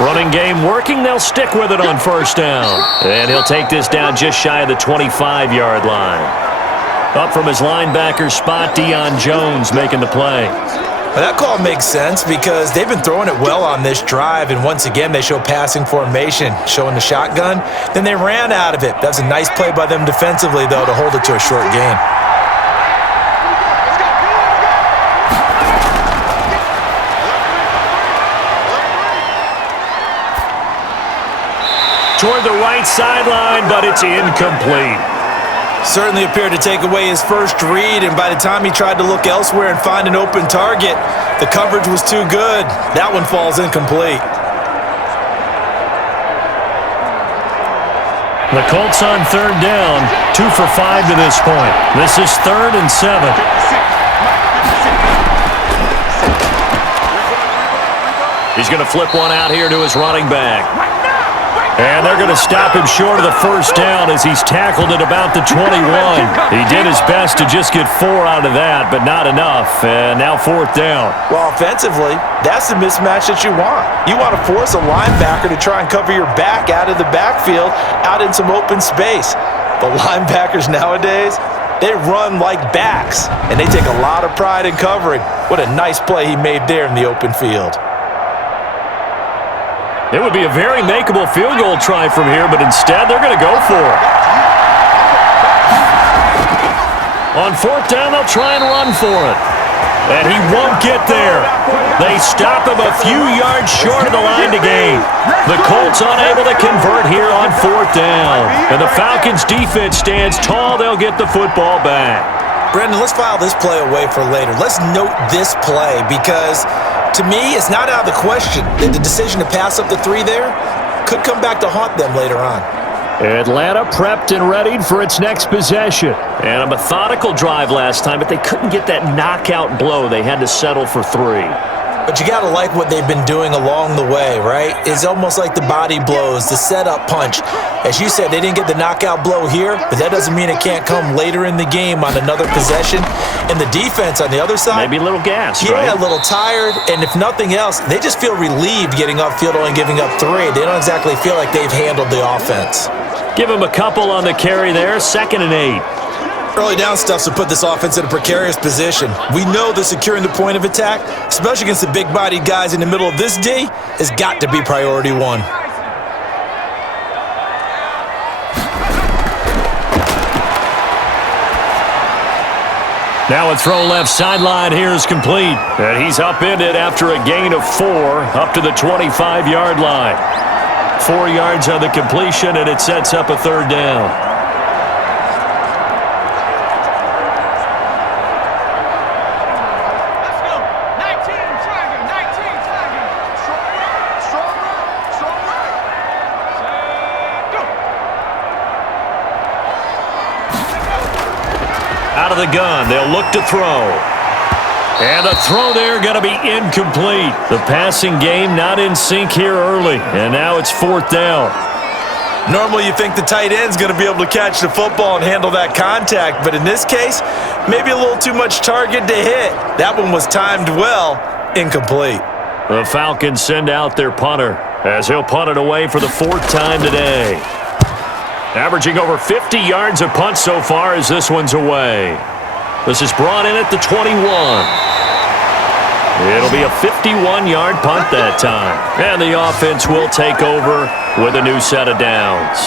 Running game working. They'll stick with it on first down. And he'll take this down just shy of the 25-yard line. Up from his linebacker spot, Deion Jones making the play. Well, that call makes sense because they've been throwing it well on this drive, and once again they show passing formation, showing the shotgun. Then they ran out of it. That's a nice play by them defensively, though, to hold it to a short gain. Toward the right sideline, but it's incomplete. Certainly appeared to take away his first read, and by the time he tried to look elsewhere and find an open target, the coverage was too good. That one falls incomplete. The Colts on 3rd down, 2 for 5 to this point. This is 3rd and 7. He's going to flip one out here to his running back. And they're going to stop him short of the first down as he's tackled at about the 21. He did his best to just get 4 out of that, but not enough. And now 4th down. Well, offensively, that's the mismatch that you want. You want to force a linebacker to try and cover your back out of the backfield, out in some open space. The linebackers nowadays, they run like backs, and they take a lot of pride in covering. What a nice play he made there in the open field. It would be a very makeable field goal try from here, but instead they're going to go for it. On 4th down, they'll try and run for it. And he won't get there. They stop him a few yards short of the line to gain. The Colts unable to convert here on 4th down. And the Falcons' defense stands tall. They'll get the football back. Brendan, let's file this play away for later. Let's note this play because, to me, it's not out of the question that the decision to pass up the 3 there could come back to haunt them later on. Atlanta prepped and readied for its next possession. And a methodical drive last time, but they couldn't get that knockout blow. They had to settle for 3. But you got to like what they've been doing along the way, right? It's almost like the body blows, the setup punch. As you said, they didn't get the knockout blow here, but that doesn't mean it can't come later in the game on another possession. And the defense on the other side, maybe a little gas, yeah, right? A little tired. And if nothing else, they just feel relieved getting upfield only giving up 3. They don't exactly feel like they've handled the offense. Give him a couple on the carry there, 2nd and 8. Early down stuff to put this offense in a precarious position. We know that securing the point of attack, especially against the big-bodied guys in the middle of this D, has got to be priority 1. Now a throw left sideline here is complete. And he's upended after a gain of 4 up to the 25-yard line. 4 yards on the completion, and it sets up a 3rd down. of the gun. They'll look to throw. And the throw there going to be incomplete. The passing game not in sync here early. And now it's 4th down. Normally you think the tight end's going to be able to catch the football and handle that contact, but in this case, maybe a little too much target to hit. That one was timed well, incomplete. The Falcons send out their punter as he'll punt it away for the 4th time today. Averaging over 50 yards a punt so far as this one's away. This is brought in at the 21. It'll be a 51-yard punt that time. And the offense will take over with a new set of downs.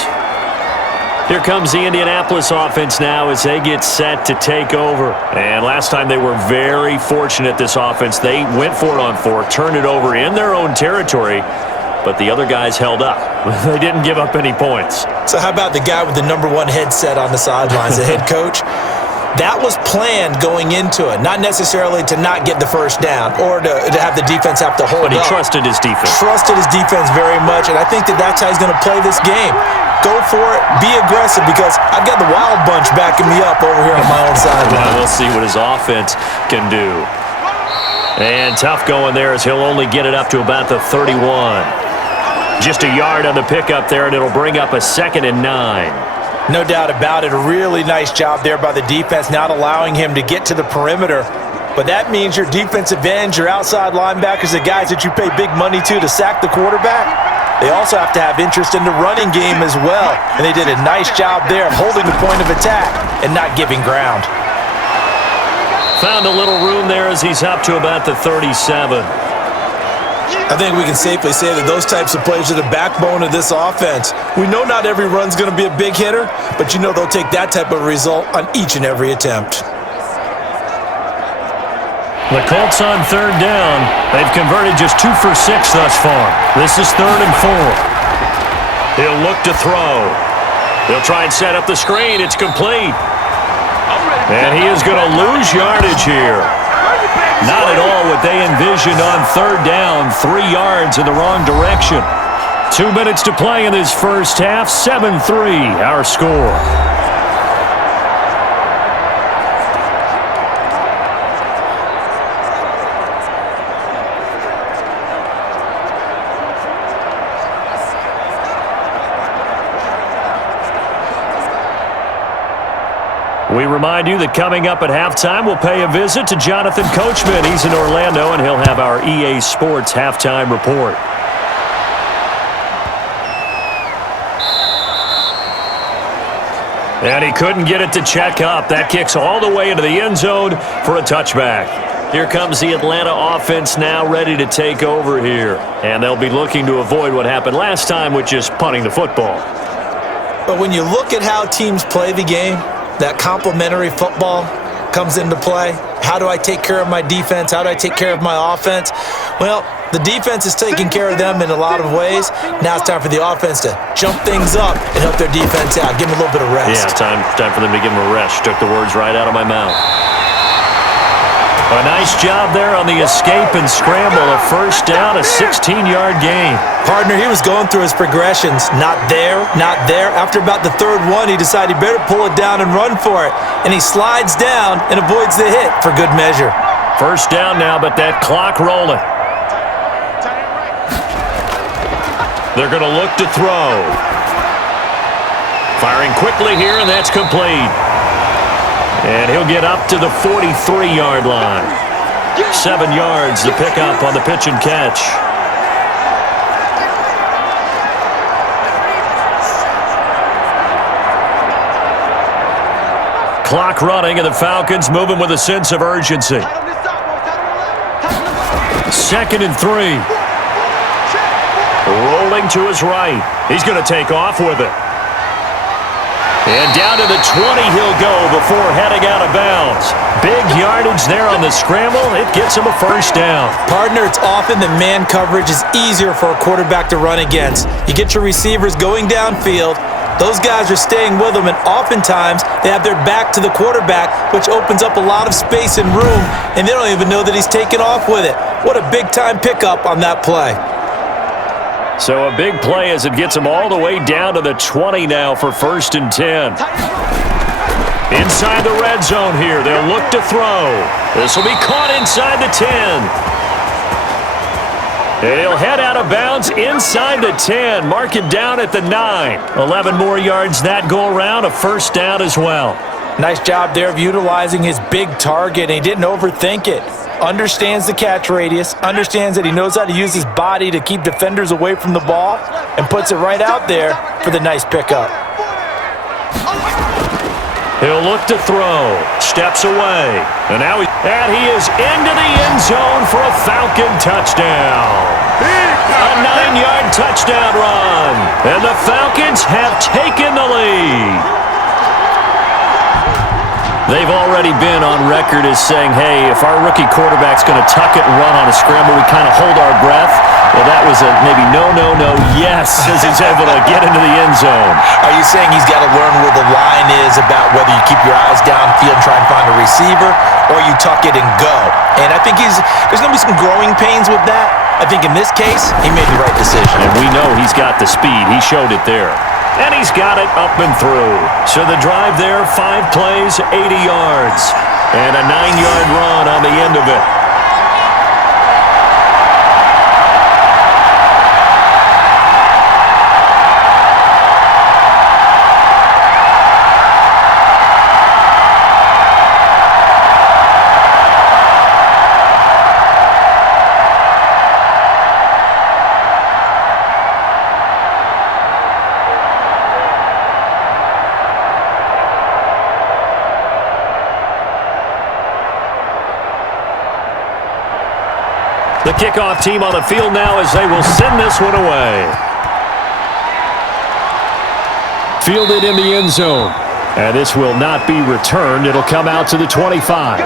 Here comes the Indianapolis offense now as they get set to take over. And last time they were very fortunate, this offense. They went for it on 4th, turned it over in their own territory, but the other guys held up. They didn't give up any points. So how about the guy with the number 1 headset on the sidelines, the head coach? That was planned going into it, not necessarily to not get the first down or to have the defense have to hold up. But he trusted his defense. Trusted his defense very much, and I think that's how he's going to play this game. Go for it, be aggressive, because I've got the wild bunch backing me up over here on my own sideline. Now we'll see what his offense can do. And tough going there as he'll only get it up to about the 31. Just a yard on the pickup there, and it'll bring up a 2nd and 9. No doubt about it. A really nice job there by the defense, not allowing him to get to the perimeter. But that means your defensive ends, your outside linebackers, the guys that you pay big money to sack the quarterback, they also have to have interest in the running game as well. And they did a nice job there of holding the point of attack and not giving ground. Found a little room there as he's up to about the 37. I think we can safely say that those types of plays are the backbone of this offense. We know not every run's going to be a big hitter, but you know they'll take that type of result on each and every attempt. The Colts on 3rd down. They've converted just 2 for 6 thus far. This is 3rd and 4. He'll look to throw. He'll try and set up the screen. It's complete. And he is going to lose yardage here. Not at all what they envisioned on 3rd down. 3 yards in the wrong direction. 2 minutes to play in this first half. 7-3 our score. We remind you that coming up at halftime, we'll pay a visit to Jonathan Coachman. He's in Orlando, and he'll have our EA Sports halftime report. And he couldn't get it to check up. That kicks all the way into the end zone for a touchback. Here comes the Atlanta offense now ready to take over here. And they'll be looking to avoid what happened last time, which is punting the football. But when you look at how teams play the game, that complementary football comes into play. How do I take care of my defense? How do I take care of my offense? Well, the defense is taking care of them in a lot of ways. Now it's time for the offense to jump things up and help their defense out. Give them a little bit of rest. Yeah, time for them to give them a rest. Took the words right out of my mouth. A nice job there on the escape and scramble. A first down, a 16-yard gain. Partner, he was going through his progressions. Not there, not there. After about the 3rd one, he decided he better pull it down and run for it. And he slides down and avoids the hit for good measure. First down now, but that clock rolling. They're going to look to throw. Firing quickly here, and that's complete. And he'll get up to the 43-yard line. 7 yards to pick up on the pitch and catch. Clock running, and the Falcons moving with a sense of urgency. 2nd and 3. Rolling to his right. He's going to take off with it. And down to the 20 he'll go before heading out of bounds. Big yardage there on the scramble. It gets him a first down. Partner, it's often that man coverage is easier for a quarterback to run against. You get your receivers going downfield. Those guys are staying with them, and oftentimes they have their back to the quarterback, which opens up a lot of space and room, and they don't even know that he's taken off with it. What a big-time pickup on that play. So a big play as it gets him all the way down to the 20 now for 1st and 10. Inside the red zone here, they'll look to throw. This will be caught inside the 10. He'll head out of bounds inside the 10. Mark it down at the 9. 11 more yards that go around, a first down as well. Nice job there of utilizing his big target. He didn't overthink it. Understands the catch radius, understands that he knows how to use his body to keep defenders away from the ball, and puts it right out there for the nice pickup. He'll look to throw. Steps away. And now he is into the end zone for a Falcon touchdown. A 9-yard touchdown run. And the Falcons have taken the lead. They've already been on record as saying, hey, if our rookie quarterback's going to tuck it and run on a scramble, we kind of hold our breath. Well, that was a maybe no, yes, as he's able to get into the end zone. Are you saying he's got to learn where the line is about whether you keep your eyes downfield and try and find a receiver, or you tuck it and go? And I think there's going to be some growing pains with that. I think in this case, he made the right decision. And we know he's got the speed. He showed it there. And he's got it up and through. So the drive there, 5 plays, 80 yards. And a 9-yard run on the end of it. The kickoff team on the field now as they will send this one away. Fielded in the end zone. And this will not be returned. It'll come out to the 25.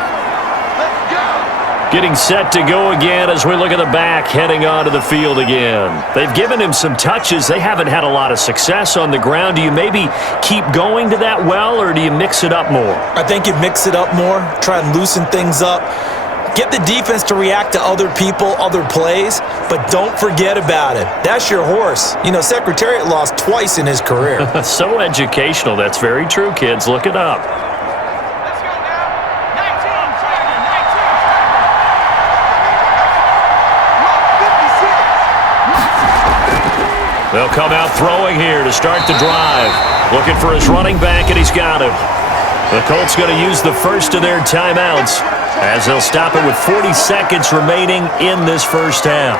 Getting set to go again as we look at the back heading onto the field again. They've given him some touches. They haven't had a lot of success on the ground. Do you maybe keep going to that well, or do you mix it up more? I think you mix it up more, try and loosen things up. Get the defense to react to other people, other plays, but don't forget about it. That's your horse. You know, Secretariat lost twice in his career. So educational. That's very true, kids. Look it up. Let's go now. 19, They'll come out throwing here to start the drive. Looking for his running back, and he's got him. The Colts going to use the first of their timeouts as they'll stop it with 40 seconds remaining in this first half.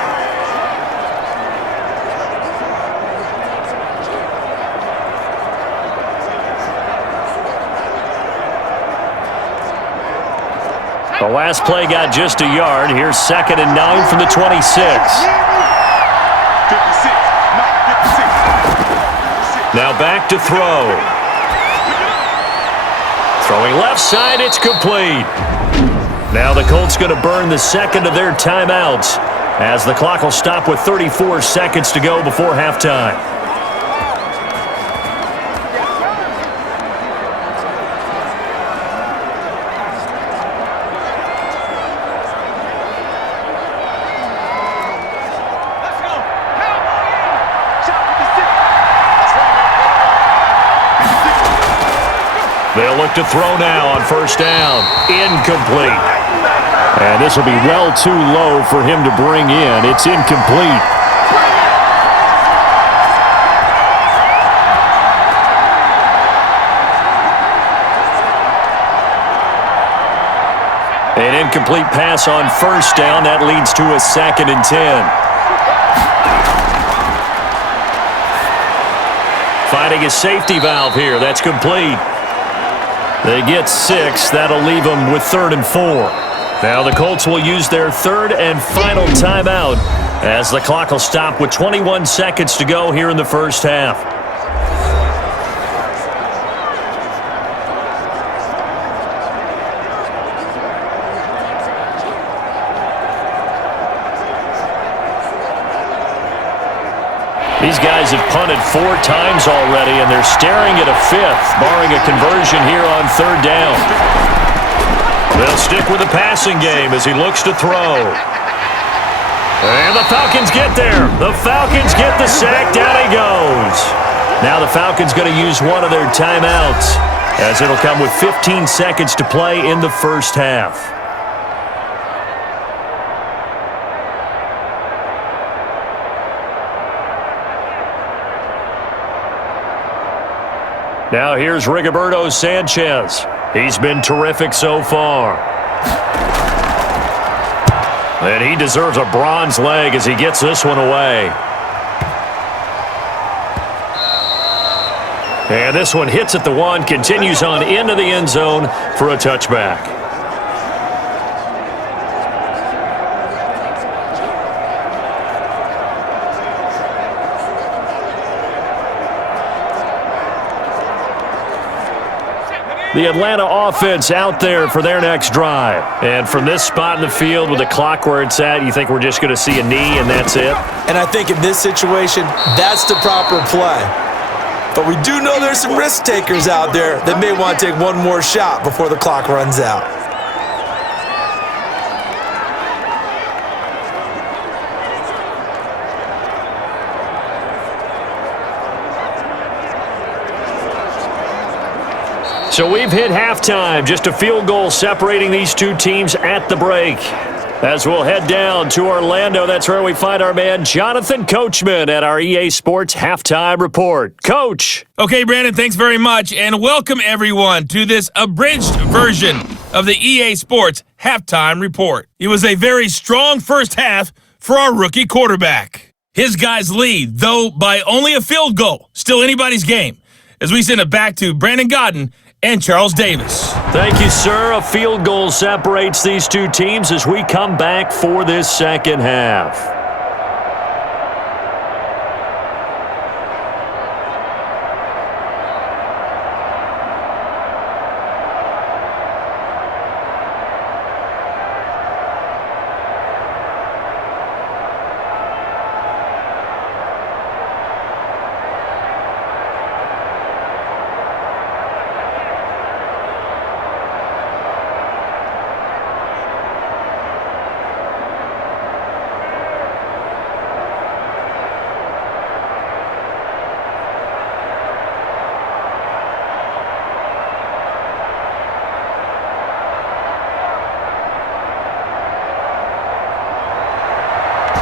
The last play got just a yard. Here's 2nd and 9 from the 26. 56. Not 56. Now back to throw. Throwing left side, it's complete. Now the Colts going to burn the second of their timeouts as the clock will stop with 34 seconds to go before halftime. They'll look to throw now on first down. Incomplete. And this will be well too low for him to bring in. It's incomplete. An incomplete pass on first down. That leads to a 2nd and 10. Finding a safety valve here. That's complete. They get 6. That'll leave them with 3rd and 4. Now the Colts will use their 3rd and final timeout as the clock will stop with 21 seconds to go here in the first half. These guys have punted 4 times already, and they're staring at a 5th, barring a conversion here on 3rd down. They'll stick with the passing game as he looks to throw. And the Falcons get there. The Falcons get the sack. Down he goes. Now the Falcons going to use one of their timeouts as it'll come with 15 seconds to play in the first half. Now here's Rigoberto Sanchez. He's been terrific so far. And he deserves a bronze leg as he gets this one away. And this one hits at the one, continues on into the end zone for a touchback. The Atlanta offense out there for their next drive. And from this spot in the field with the clock where it's at, you think we're just going to see a knee and that's it? And I think in this situation, that's the proper play. But we do know there's some risk takers out there that may want to take one more shot before the clock runs out. So we've hit halftime, just a field goal separating these two teams at the break. As we'll head down to Orlando, that's where we find our man Jonathan Coachman at our EA Sports Halftime Report. Coach. Okay, Brandon, thanks very much, and welcome everyone to this abridged version of the EA Sports Halftime Report. It was a very strong first half for our rookie quarterback. His guys lead, though by only a field goal. Still anybody's game, as we send it back to Brandon Godden and Charles Davis. Thank you, sir. A field goal separates these two teams as we come back for this second half.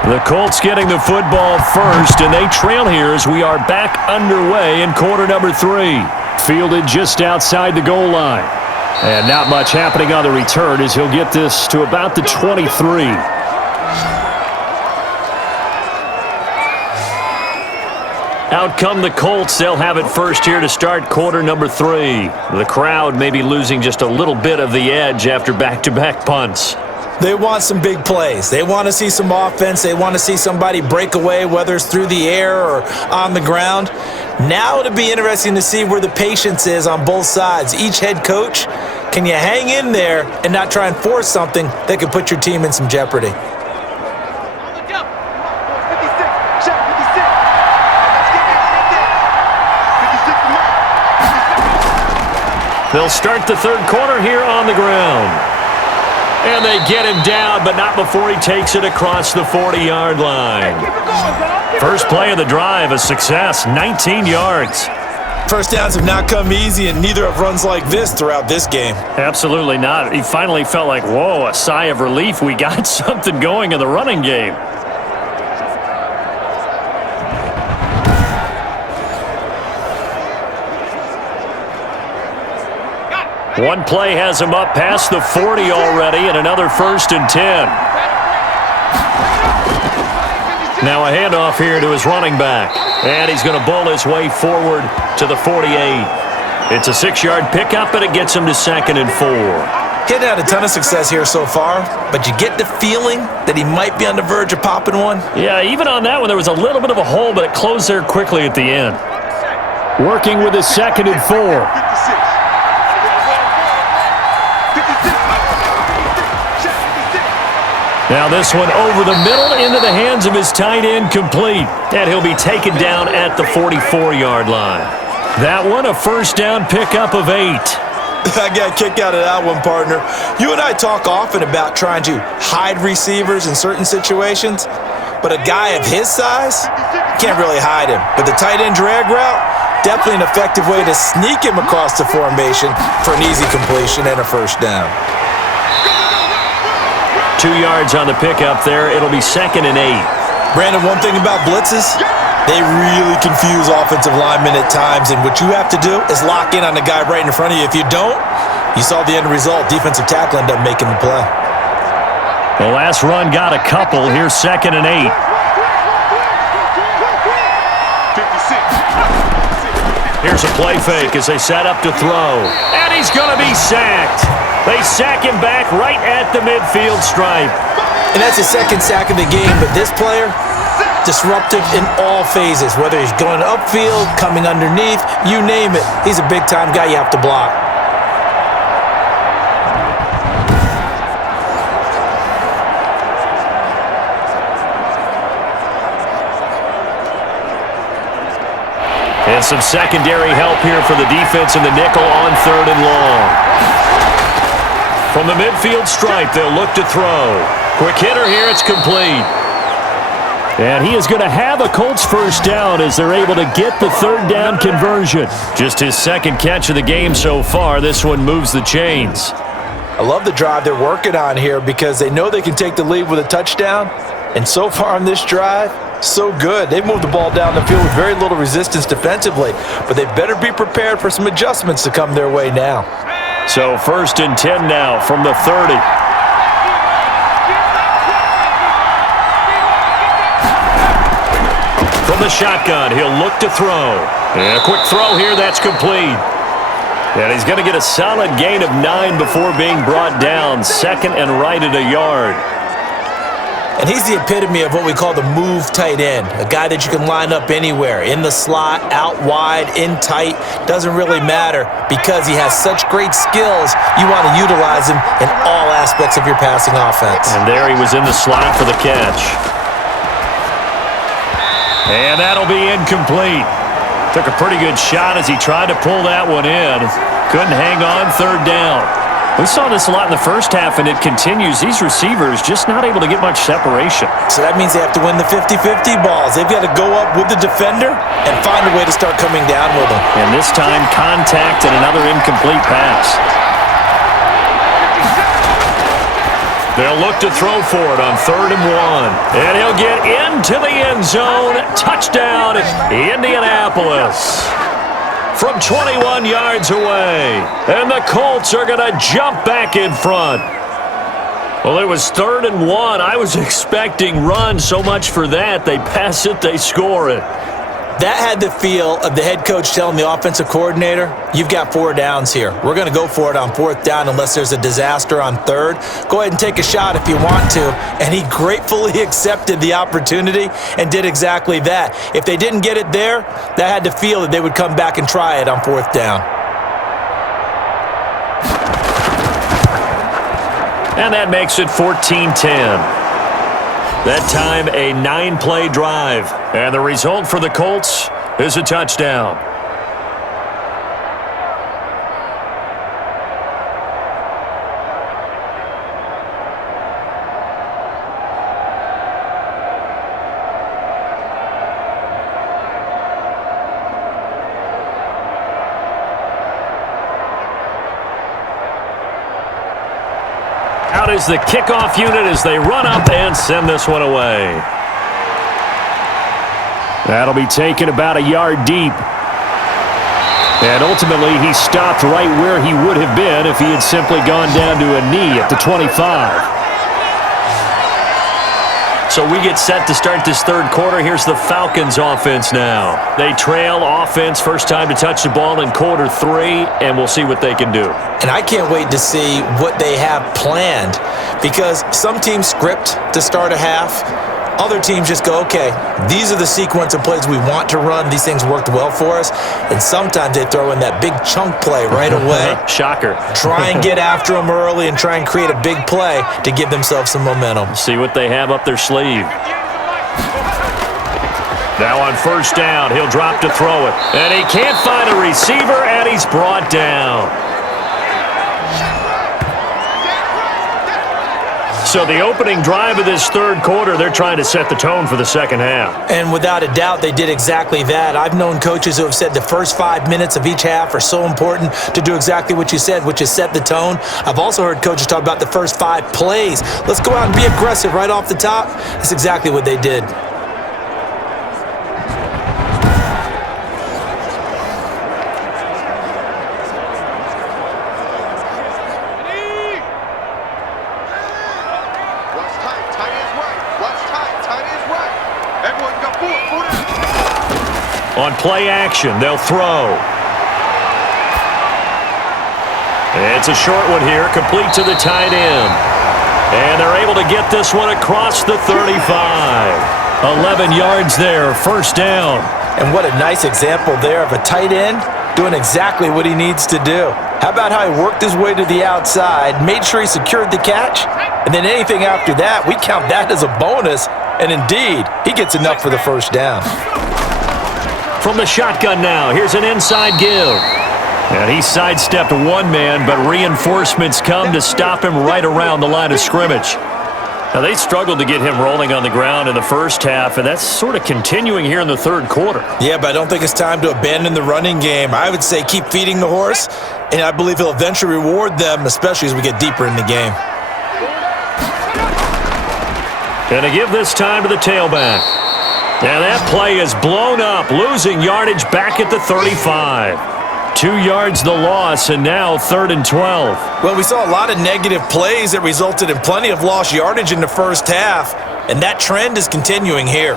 The Colts getting the football first, and they trail here as we are back underway in quarter number 3. Fielded just outside the goal line. And not much happening on the return as he'll get this to about the 23. Out come the Colts. They'll have it first here to start quarter number 3. The crowd may be losing just a little bit of the edge after back-to-back punts. They want some big plays. They want to see some offense. They want to see somebody break away, whether it's through the air or on the ground. Now it'll be interesting to see where the patience is on both sides. Each head coach, can you hang in there and not try and force something that could put your team in some jeopardy? They'll start the third quarter here on the ground. And they get him down, but not before he takes it across the 40-yard line. First play of the drive, a success, 19 yards. First downs have not come easy, and neither have runs like this throughout this game. Absolutely not. He finally felt like, whoa, a sigh of relief. We got something going in the running game. One play has him up past the 40 already, and another 1st and 10. Now a handoff here to his running back, and he's going to bull his way forward to the 48. It's a 6-yard pickup, and it gets him to 2nd and 4. He hadn't had a ton of success here so far, but you get the feeling that he might be on the verge of popping one. Yeah, even on that one, there was a little bit of a hole, but it closed there quickly at the end. Working with his 2nd and 4. Now this one over the middle into the hands of his tight end, complete. And he'll be taken down at the 44-yard line. That one, a first down pickup of 8. I got a kick out of that one, partner. You and I talk often about trying to hide receivers in certain situations, but a guy of his size can't really hide him. But the tight end drag route, Definitely an effective way to sneak him across the formation for an easy completion and a first down. 2 yards on the pickup there. It'll be 2nd and 8. Brandon, one thing about blitzes, they really confuse offensive linemen at times, and what you have to do is lock in on the guy right in front of you. If you don't, you saw the end result. Defensive tackle ended up making the play. The last run got a couple. Here's 2nd and 8. 56. Here's a play fake as they set up to throw. And he's going to be sacked. They sack him back right at the midfield stripe. And that's his second sack of the game, but this player, disruptive in all phases, whether he's going upfield, coming underneath, you name it. He's a big-time guy you have to block. And some secondary help here for the defense in the nickel on 3rd and long. From the midfield stripe, they'll look to throw. Quick hitter here, it's complete. And he is going to have a Colts first down as they're able to get the 3rd down conversion. Just his 2nd catch of the game so far. This one moves the chains. I love the drive they're working on here because they know they can take the lead with a touchdown. And so far on this drive, so good. They've moved the ball down the field with very little resistance defensively, but they better be prepared for some adjustments to come their way now. So 1st and 10 now from the 30. From the shotgun, he'll look to throw. And a quick throw here, that's complete. And he's going to get a solid gain of 9 before being brought down. 2nd and right at a yard. And he's the epitome of what we call the move tight end, a guy that you can line up anywhere, in the slot, out wide, in tight, doesn't really matter because he has such great skills. You want to utilize him in all aspects of your passing offense. And there he was in the slot for the catch. And that'll be incomplete. Took a pretty good shot as he tried to pull that one in. Couldn't hang on 3rd down. We saw this a lot in the first half, and it continues. These receivers just not able to get much separation. So that means they have to win the 50-50 balls. They've got to go up with the defender and find a way to start coming down with them. And this time, contact and another incomplete pass. They'll look to throw for it on 3rd and 1. And he'll get into the end zone. Touchdown, Indianapolis. From 21 yards away. And the Colts are going to jump back in front. Well, it was 3rd and 1. I was expecting run, so much for that. They pass it, they score it. That had the feel of the head coach telling the offensive coordinator, you've got 4 downs here. We're going to go for it on 4th down unless there's a disaster on 3rd. Go ahead and take a shot if you want to. And he gratefully accepted the opportunity and did exactly that. If they didn't get it there, that had the feel that they would come back and try it on 4th down. And that makes it 14-10. That time, a 9-play drive. And the result for the Colts is a touchdown. Out is the kickoff unit as they run up and send this one away. That'll be taken about a yard deep. And ultimately, he stopped right where he would have been if he had simply gone down to a knee at the 25. So we get set to start this 3rd quarter. Here's the Falcons offense now. They trail offense, first time to touch the ball in quarter 3, and we'll see what they can do. And I can't wait to see what they have planned because some teams script to start a half. Other teams just go, okay, these are the sequence of plays we want to run. These things worked well for us. And sometimes they throw in that big chunk play right away. Shocker. Try and get after them early and try and create a big play to give themselves some momentum. See what they have up their sleeve. Now on 1st down, he'll drop to throw it. And he can't find a receiver, and he's brought down. So the opening drive of this third quarter, they're trying to set the tone for the second half. And without a doubt, they did exactly that. I've known coaches who have said the first 5 minutes of each half are so important to do exactly what you said, which is set the tone. I've also heard coaches talk about the first 5 plays. Let's go out and be aggressive right off the top. That's exactly what they did. On play action, they'll throw. It's a short one here, complete to the tight end. And they're able to get this one across the 35. 11 yards there, first down. And what a nice example there of a tight end doing exactly what he needs to do. How about how he worked his way to the outside, made sure he secured the catch, and then anything after that, we count that as a bonus. And indeed, he gets enough for the first down. From the shotgun now, here's an inside give. And he sidestepped one man, but reinforcements come to stop him right around the line of scrimmage. Now, they struggled to get him rolling on the ground in the first half, and that's sort of continuing here in the third quarter. Yeah, but I don't think it's time to abandon the running game. I would say keep feeding the horse, and I believe he'll eventually reward them, especially as we get deeper in the game. Going to give this time to the tailback. And that play is blown up, losing yardage back at the 35. 2 yards the loss, and now 3rd and 12. Well, we saw a lot of negative plays that resulted in plenty of lost yardage in the first half, and that trend is continuing here.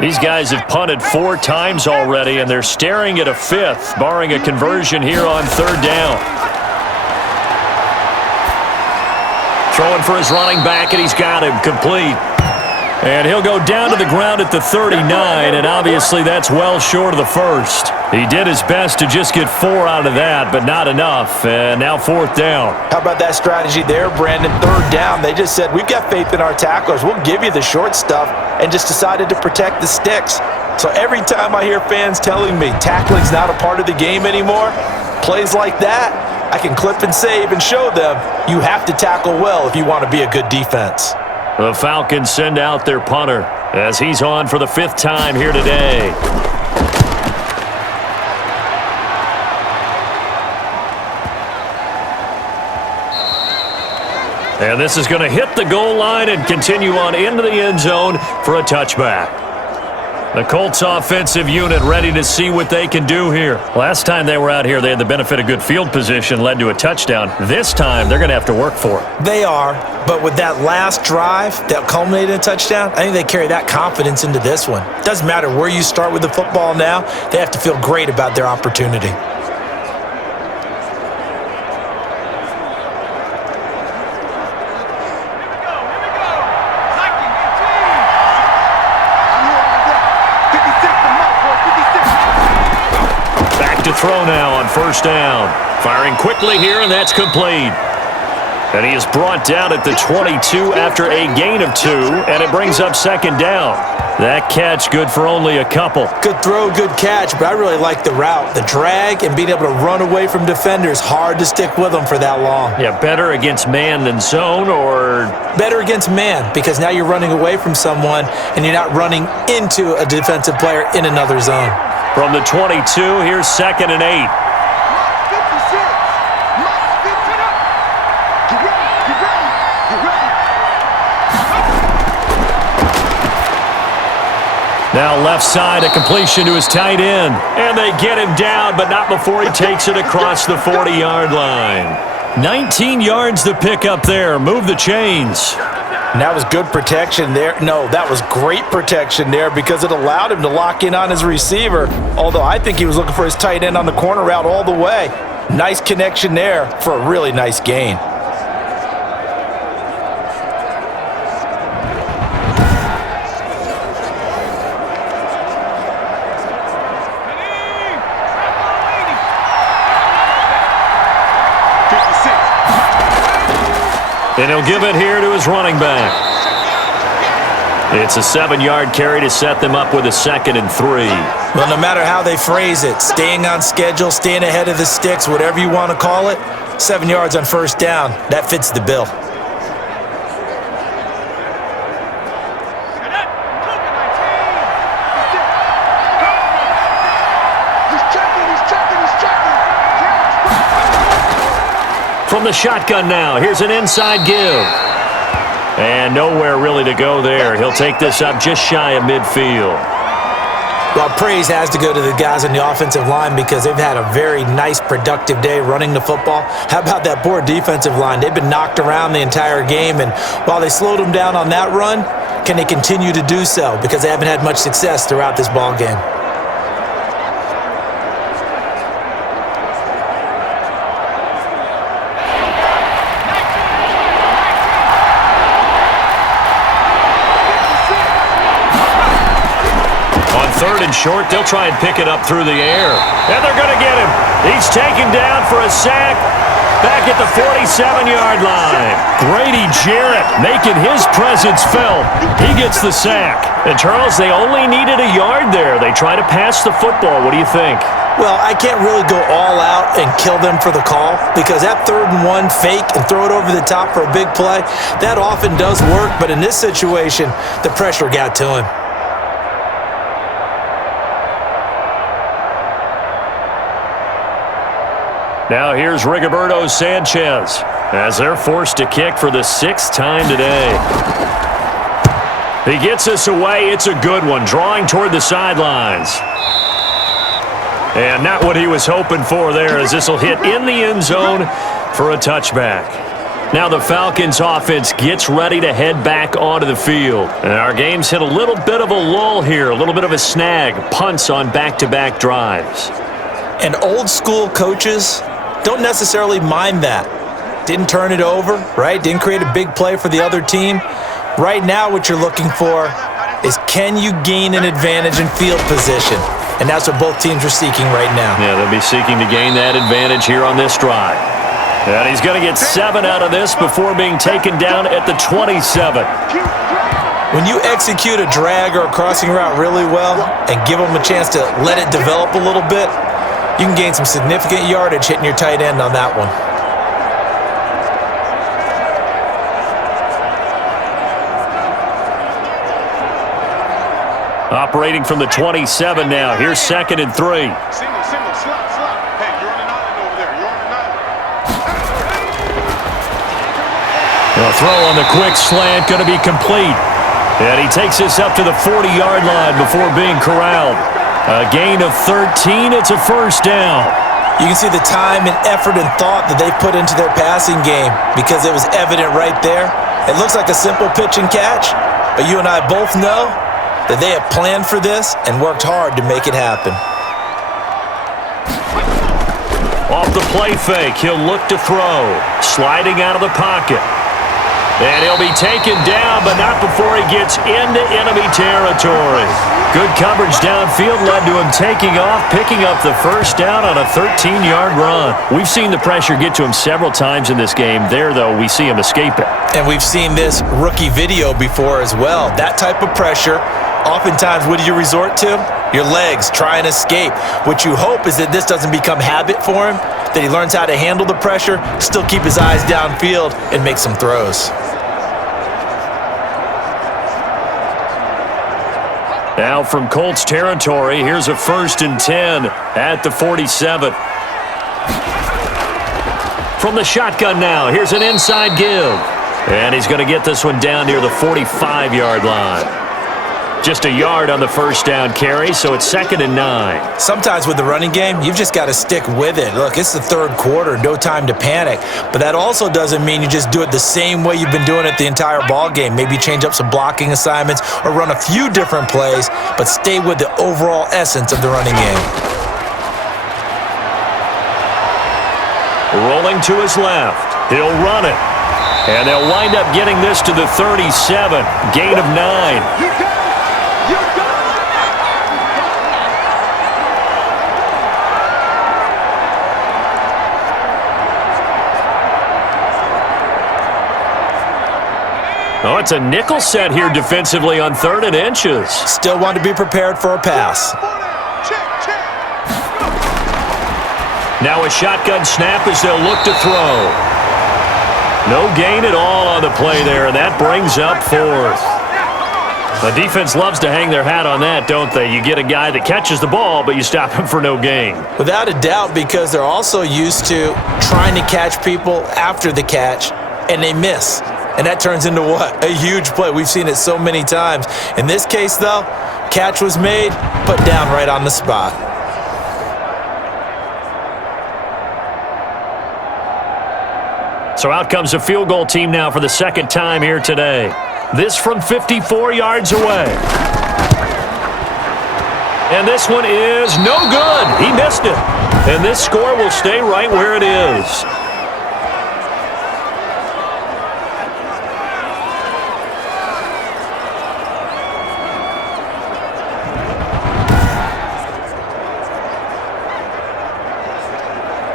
These guys have punted 4 times already, and they're staring at a 5th, barring a conversion here on 3rd down. Throwing for his running back, and he's got him complete. And he'll go down to the ground at the 39, and obviously that's well short of the first. He did his best to just get 4 out of that, but not enough, and now 4th down. How about that strategy there, Brandon? 3rd down, they just said, we've got faith in our tacklers. We'll give you the short stuff, and just decided to protect the sticks. So every time I hear fans telling me tackling's not a part of the game anymore, plays like that, I can clip and save and show them you have to tackle well if you want to be a good defense. The Falcons send out their punter as he's on for the 5th time here today. And this is going to hit the goal line and continue on into the end zone for a touchback. The Colts offensive unit ready to see what they can do here. Last time they were out here, they had the benefit of good field position, led to a touchdown. This time, they're going to have to work for it. They are, but with that last drive that culminated in a touchdown, I think they carry that confidence into this one. Doesn't matter where you start with the football now, they have to feel great about their opportunity. Throw now on 1st down. Firing quickly here, and that's complete. And he is brought down at the 22 after a gain of 2, and it brings up 2nd down. That catch good for only a couple. Good throw, good catch, but I really like the route. The drag and being able to run away from defenders, hard to stick with them for that long. Yeah, better against man than zone, or? Better against man, because now you're running away from someone, and you're not running into a defensive player in another zone. From the 22, here's 2nd and 8. Now left side, a completion to his tight end. And they get him down, but not before he takes it across the 40-yard line. 19 yards to pick up there. Move the chains. And that was good protection there. No, that was great protection there because it allowed him to lock in on his receiver. Although I think he was looking for his tight end on the corner route all the way. Nice connection there for a really nice gain. And he'll give it here to his running back. It's a 7-yard carry to set them up with a 2nd and 3. Well, no matter how they phrase it, staying on schedule, staying ahead of the sticks, whatever you want to call it, 7 yards on first down, that fits the bill. From the shotgun now, here's an inside give. And nowhere really to go there. He'll take this up just shy of midfield. Well, praise has to go to the guys on the offensive line because they've had a very nice, productive day running the football. How about that poor defensive line? They've been knocked around the entire game, and while they slowed them down on that run, can they continue to do so? Because they haven't had much success throughout this ball game. Third and short, they'll try and pick it up through the air. And they're going to get him. He's taken down for a sack back at the 47-yard line. Grady Jarrett making his presence felt. He gets the sack. And, Charles, they only needed a yard there. They try to pass the football. What do you think? Well, I can't really go all out and kill them for the call because that 3rd and 1 fake and throw it over the top for a big play, that often does work. But in this situation, the pressure got to him. Now here's Rigoberto Sanchez as they're forced to kick for the 6th time today. He gets this away. It's a good one, drawing toward the sidelines. And not what he was hoping for there, as this will hit in the end zone for a touchback. Now the Falcons offense gets ready to head back onto the field. And our game's hit a little bit of a lull here, a little bit of a snag, punts on back-to-back drives. And old school coaches don't necessarily mind that. Didn't turn it over, right? Didn't create a big play for the other team. Right now what you're looking for is can you gain an advantage in field position? And that's what both teams are seeking right now. Yeah, they'll be seeking to gain that advantage here on this drive. And he's going to get 7 out of this before being taken down at the 27. When you execute a drag or a crossing route really well and give them a chance to let it develop a little bit, you can gain some significant yardage hitting your tight end on that one. Operating from the 27 now. Here's 2nd and 3. Single, slot. Hey, you're on an island over there. You're on an island. The throw on the quick slant going to be complete. And he takes this up to the 40-yard line before being corralled. A gain of 13. It's a first down. You can see the time and effort and thought that they've put into their passing game because it was evident right there. It looks like a simple pitch and catch, but you and I both know that they have planned for this and worked hard to make it happen. Off the play fake, he'll look to throw. Sliding out of the pocket. And he'll be taken down, but not before he gets into enemy territory. Good coverage downfield led to him taking off, picking up the first down on a 13-yard run. We've seen the pressure get to him several times in this game. There, though, we see him escape it. And we've seen this rookie video before as well. That type of pressure, oftentimes, what do you resort to? Your legs, try and escape. What you hope is that this doesn't become habit for him, that he learns how to handle the pressure, still keep his eyes downfield, and make some throws. Now from Colts territory, here's a 1st and 10 at the 47. From the shotgun now, here's an inside give. And he's going to get this one down near the 45-yard line. Just a yard on the first down carry, so it's 2nd and 9. Sometimes with the running game, you've just got to stick with it. Look, it's the 3rd quarter, no time to panic. But that also doesn't mean you just do it the same way you've been doing it the entire ball game. Maybe change up some blocking assignments or run a few different plays, but stay with the overall essence of the running game. Rolling to his left. He'll run it. And they'll wind up getting this to the 37. Gain of 9. it's a nickel set here defensively on 3rd and inches. Still want to be prepared for a pass. Now a shotgun snap as they'll look to throw. No gain at all on the play there, and that brings up 4th. The defense loves to hang their hat on that, don't they? You get a guy that catches the ball, but you stop him for no gain. Without a doubt, because they're also used to trying to catch people after the catch, and they miss. And that turns into what? A huge play. We've seen it so many times. In this case, though, catch was made, put down right on the spot. So out comes a field goal team now for the 2nd time here today. This from 54 yards away. And this one is no good. He missed it. And this score will stay right where it is.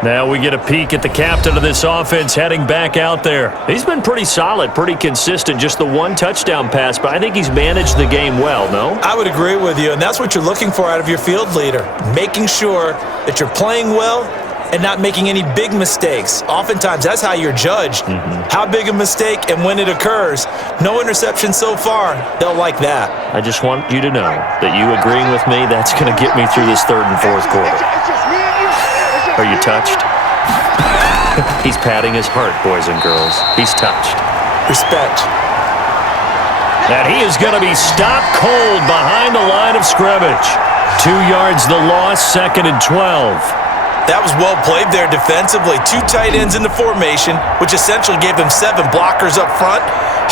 Now we get a peek at the captain of this offense heading back out there. He's been pretty solid, pretty consistent, just the 1 touchdown pass, but I think he's managed the game well, no? I would agree with you, and that's what you're looking for out of your field leader, making sure that you're playing well and not making any big mistakes. Oftentimes, that's how you're judged. How big a mistake and when it occurs. No interception so far. They'll like that. I just want you to know that you agreeing with me, that's going to get me through this 3rd and 4th quarter. Are you touched? He's patting his heart, boys and girls. He's touched. Respect. And he is going to be stopped cold behind the line of scrimmage. 2 yards the loss, 2nd and 12. That was well played there defensively. 2 tight ends in the formation, which essentially gave them 7 blockers up front.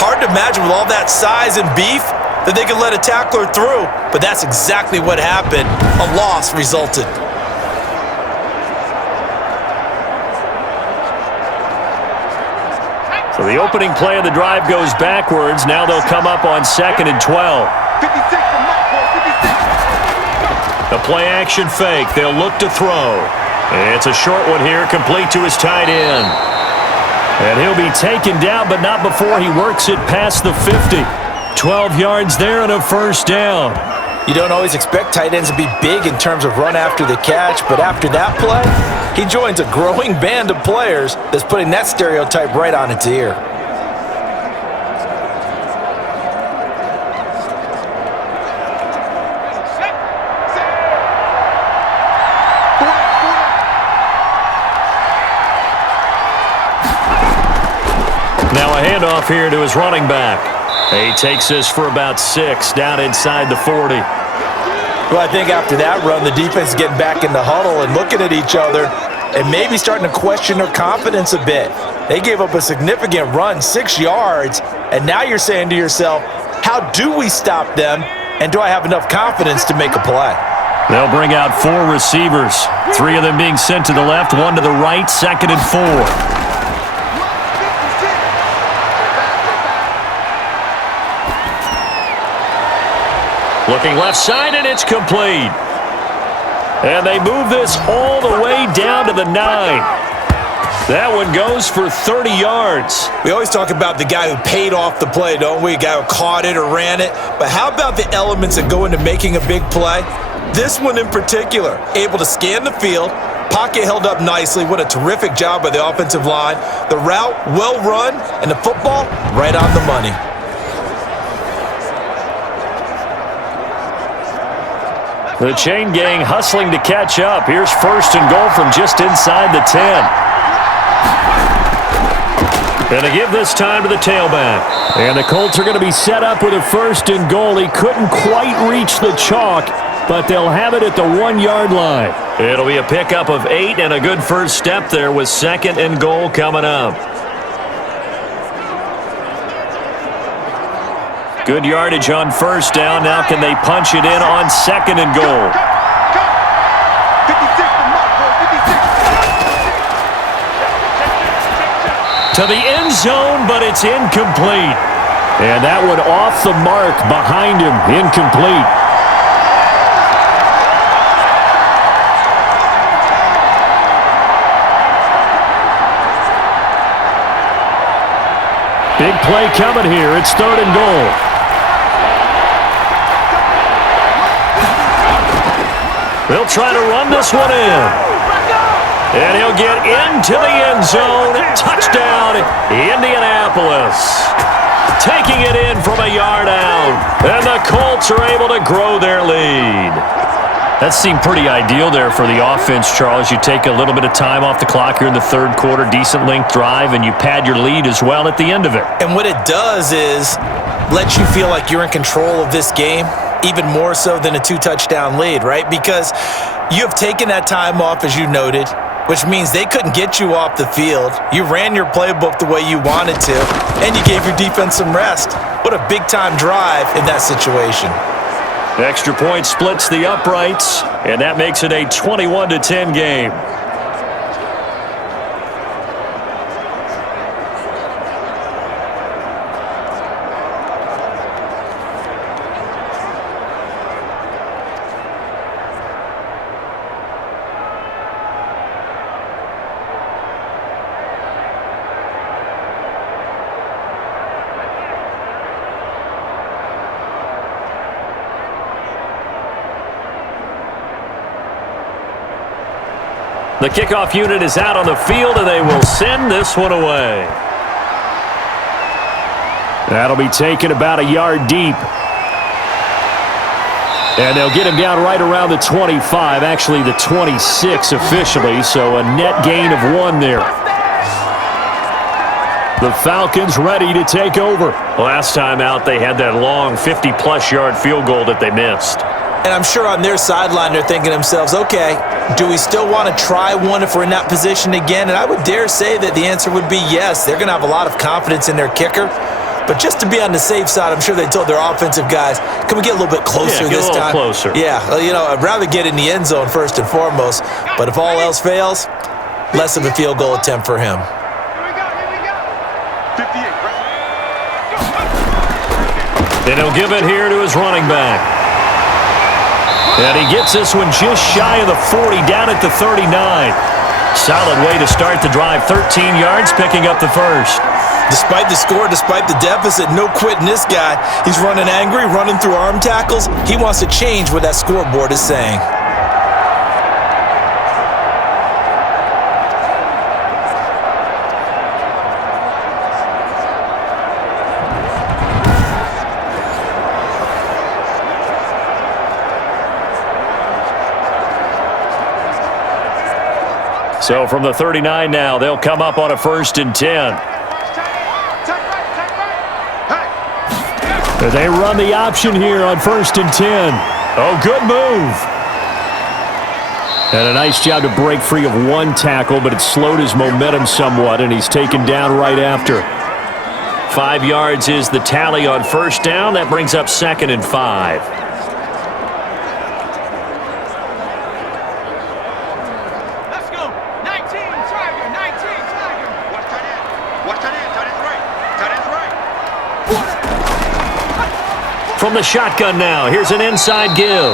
Hard to imagine with all that size and beef that they could let a tackler through, but that's exactly what happened. A loss resulted. So the opening play of the drive goes backwards. Now they'll come up on 2nd and 12. 56 from Mark, 56. The play action fake. They'll look to throw. It's a short one here, complete to his tight end. And he'll be taken down, but not before he works it past the 50. 12 yards there and a 1st down. You don't always expect tight ends to be big in terms of run after the catch, but after that play, he joins a growing band of players that's putting that stereotype right on its ear. Now a handoff here to his running back. He takes this for about 6 down inside the 40. Well, I think after that run, the defense is getting back in the huddle and looking at each other and maybe starting to question their confidence a bit. They gave up a significant run, 6 yards, and now you're saying to yourself, how do we stop them, and do I have enough confidence to make a play? They'll bring out 4 receivers, 3 of them being sent to the left, 1 to the right, 2nd and 4. Looking left side, and it's complete. And they move this all the way down to the 9. That one goes for 30 yards. We always talk about the guy who paid off the play, don't we? A guy who caught it or ran it. But how about the elements that go into making a big play? This one in particular, able to scan the field, pocket held up nicely. What a terrific job by the offensive line. The route, well run, and the football, right on the money. The chain gang hustling to catch up. Here's 1st and goal from just inside the 10. Going to give this time to the tailback. And the Colts are going to be set up with a 1st and goal. He couldn't quite reach the chalk, but they'll have it at the 1-yard line. It'll be a pickup of 8 and a good first step there with 2nd and goal coming up. Good yardage on 1st down. Now can they punch it in on 2nd and goal? 56 from Mark, 56. To the end zone, but it's incomplete. And that one off the mark behind him, incomplete. Big play coming here. It's 3rd and goal. They'll try to run this one in. And he'll get into the end zone. Touchdown, Indianapolis. Taking it in from a yard out. And the Colts are able to grow their lead. That seemed pretty ideal there for the offense, Charles. You take a little bit of time off the clock here in the 3rd quarter, decent length drive, and you pad your lead as well at the end of it. And what it does is let you feel like you're in control of this game, even more so than a 2-touchdown lead, right? Because you have taken that time off, as you noted, which means they couldn't get you off the field. You ran your playbook the way you wanted to, and you gave your defense some rest. What a big-time drive in that situation. Extra point splits the uprights, and that makes it a 21-10 game. The kickoff unit is out on the field, and they will send this one away. That'll be taken about a yard deep. And they'll get him down right around the 25, actually the 26 officially, so a net gain of 1 there. The Falcons ready to take over. Last time out, they had that long 50-plus yard field goal that they missed. And I'm sure on their sideline they're thinking to themselves, okay, do we still want to try one if we're in that position again? And I would dare say that the answer would be yes. They're going to have a lot of confidence in their kicker. But just to be on the safe side, I'm sure they told their offensive guys, can we get a little bit closer this time? Closer. Yeah, I'd rather get in the end zone first and foremost. But if all else fails, less of a field goal attempt for him. Here we go. 58, Then he'll give it here to his running back. And he gets this one just shy of the 40, down at the 39. Solid way to start the drive. 13 yards, picking up the first. Despite the score, despite the deficit, no quitting this guy. He's running angry, running through arm tackles. He wants to change what that scoreboard is saying. So from the 39 now, they'll come up on a 1st and 10. They run the option here on 1st and 10. Oh, good move. And a nice job to break free of 1 tackle, but it slowed his momentum somewhat, and he's taken down right after. 5 yards is the tally on 1st down. That brings up 2nd and 5. From the shotgun now, here's an inside give.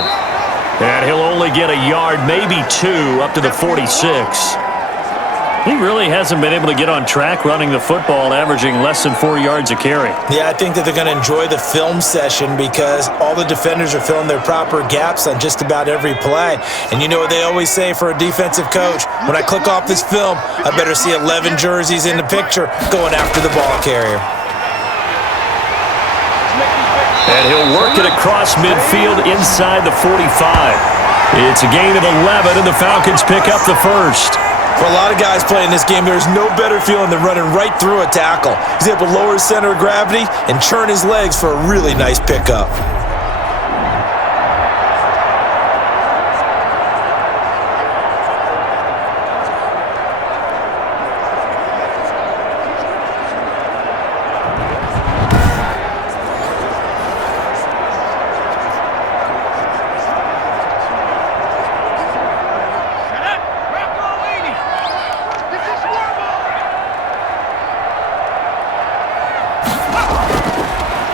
And he'll only get a yard, maybe 2, up to the 46. He really hasn't been able to get on track running the football, averaging less than 4 yards a carry. Yeah, I think that they're going to enjoy the film session because all the defenders are filling their proper gaps on just about every play. And you know what they always say for a defensive coach? When I click off this film, I better see 11 jerseys in the picture going after the ball carrier. And he'll work it across midfield inside the 45. It's a gain of 11, and the Falcons pick up the first. For a lot of guys playing this game, there's no better feeling than running right through a tackle. He's able to lower his center of gravity and churn his legs for a really nice pickup.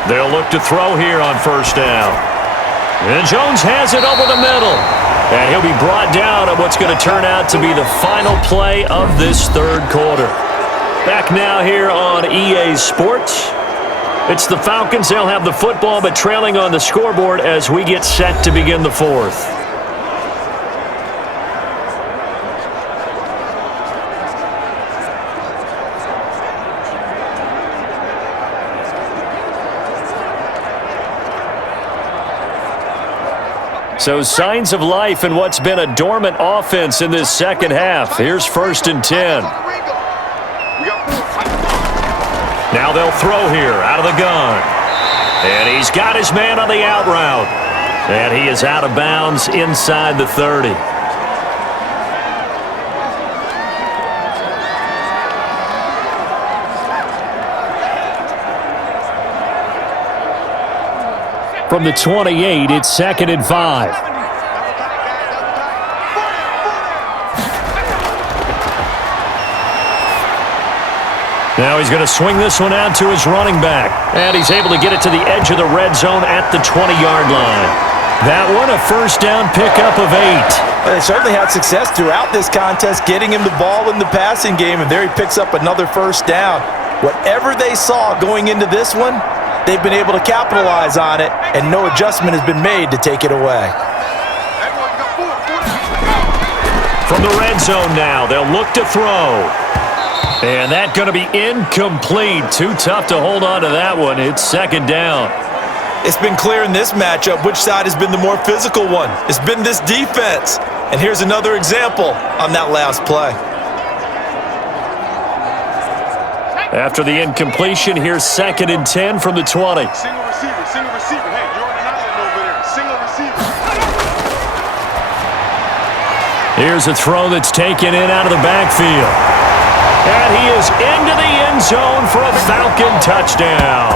They'll look to throw here on 1st down. And Jones has it over the middle. And he'll be brought down on what's going to turn out to be the final play of this 3rd quarter. Back now here on EA Sports. It's the Falcons. They'll have the football, but trailing on the scoreboard as we get set to begin the fourth. So signs of life in what's been a dormant offense in this second half. Here's 1st and 10. Now they'll throw here out of the gun. And he's got his man on the out route. And he is out of bounds inside the 30. From the 28, it's 2nd and 5. Now he's going to swing this one out to his running back. And he's able to get it to the edge of the red zone at the 20-yard line. That one, a first down pickup of 8. Well, they certainly had success throughout this contest getting him the ball in the passing game, and there he picks up another first down. Whatever they saw going into this one, they've been able to capitalize on it, and no adjustment has been made to take it away. From the red zone now, they'll look to throw. And that's going to be incomplete. Too tough to hold on to that one. It's 2nd down. It's been clear in this matchup which side has been the more physical one. It's been this defense. And here's another example on that last play. After the incompletion, here's 2nd and 10 from the 20. Single receiver. Hey, you're on an island over there. Single receiver. Here's a throw that's taken in out of the backfield. And he is into the end zone for a Falcon touchdown.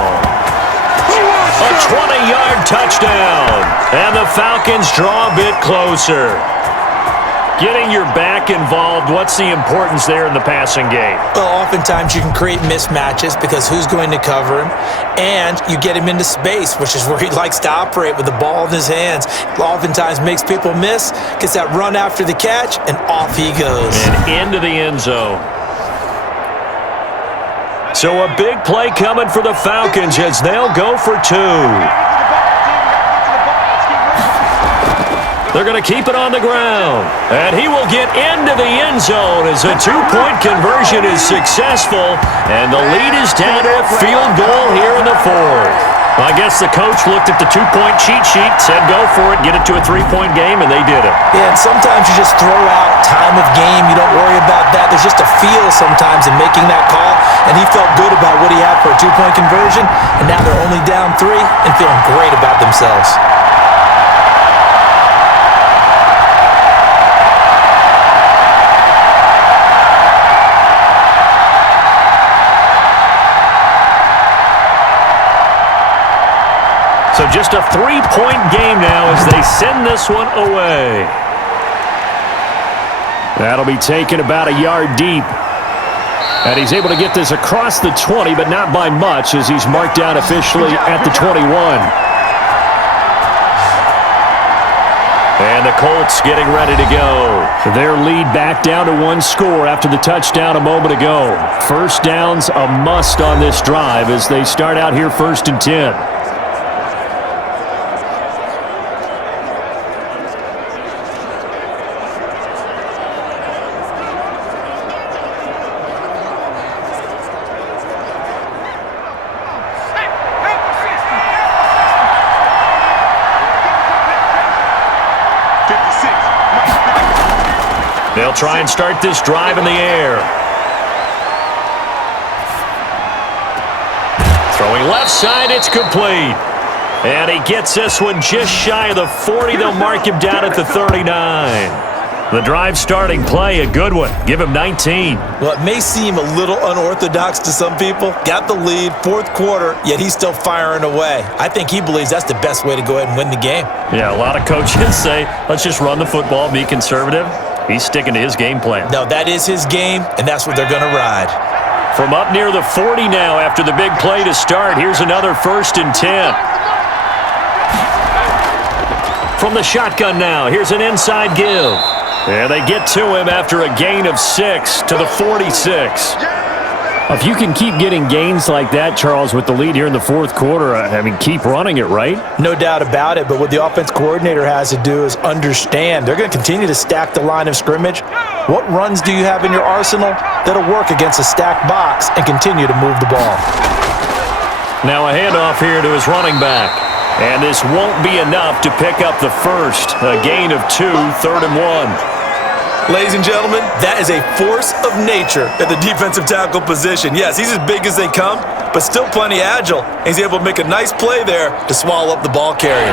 A 20-yard touchdown. And the Falcons draw a bit closer. Getting your back involved, what's the importance there in the passing game? Well, oftentimes you can create mismatches because who's going to cover him? And you get him into space, which is where he likes to operate with the ball in his hands. Oftentimes makes people miss, gets that run after the catch, and off he goes. And into the end zone. So a big play coming for the Falcons as they'll go for 2. They're going to keep it on the ground. And he will get into the end zone as a 2-point conversion is successful. And the lead is down to a field goal here in the 4th. I guess the coach looked at the 2-point cheat sheet, said go for it, get it to a 3-point game, and they did it. Yeah, and sometimes you just throw out time of game. You don't worry about that. There's just a feel sometimes in making that call. And he felt good about what he had for a 2-point conversion. And now they're only down 3 and feeling great about themselves. So just a 3-point game now as they send this one away. That'll be taken about a yard deep. And he's able to get this across the 20, but not by much as he's marked down officially at the 21. And the Colts getting ready to go. Their lead back down to 1 score after the touchdown a moment ago. First down's a must on this drive as they start out here 1st and 10. They'll try and start this drive in the air. Throwing left side, it's complete. And he gets this one just shy of the 40. They'll mark him down at the 39. The drive starting play, a good one. Give him 19. Well, it may seem a little unorthodox to some people. Got the lead, 4th quarter, yet he's still firing away. I think he believes that's the best way to go ahead and win the game. Yeah, a lot of coaches say, let's just run the football, be conservative. He's sticking to his game plan. No, that is his game, and that's what they're going to ride. From up near the 40 now after the big play to start, here's another 1st and 10. From the shotgun now, here's an inside give. And they get to him after a gain of 6 to the 46. If you can keep getting gains like that, Charles, with the lead here in the fourth quarter, I mean, keep running it, right? No doubt about it, but what the offense coordinator has to do is understand they're going to continue to stack the line of scrimmage. What runs do you have in your arsenal that'll work against a stacked box and continue to move the ball? Now a handoff here to his running back. And this won't be enough to pick up the first. A gain of 2, 3rd and 1. Ladies and gentlemen, that is a force of nature at the defensive tackle position. Yes, he's as big as they come, but still plenty agile. He's able to make a nice play there to swallow up the ball carrier.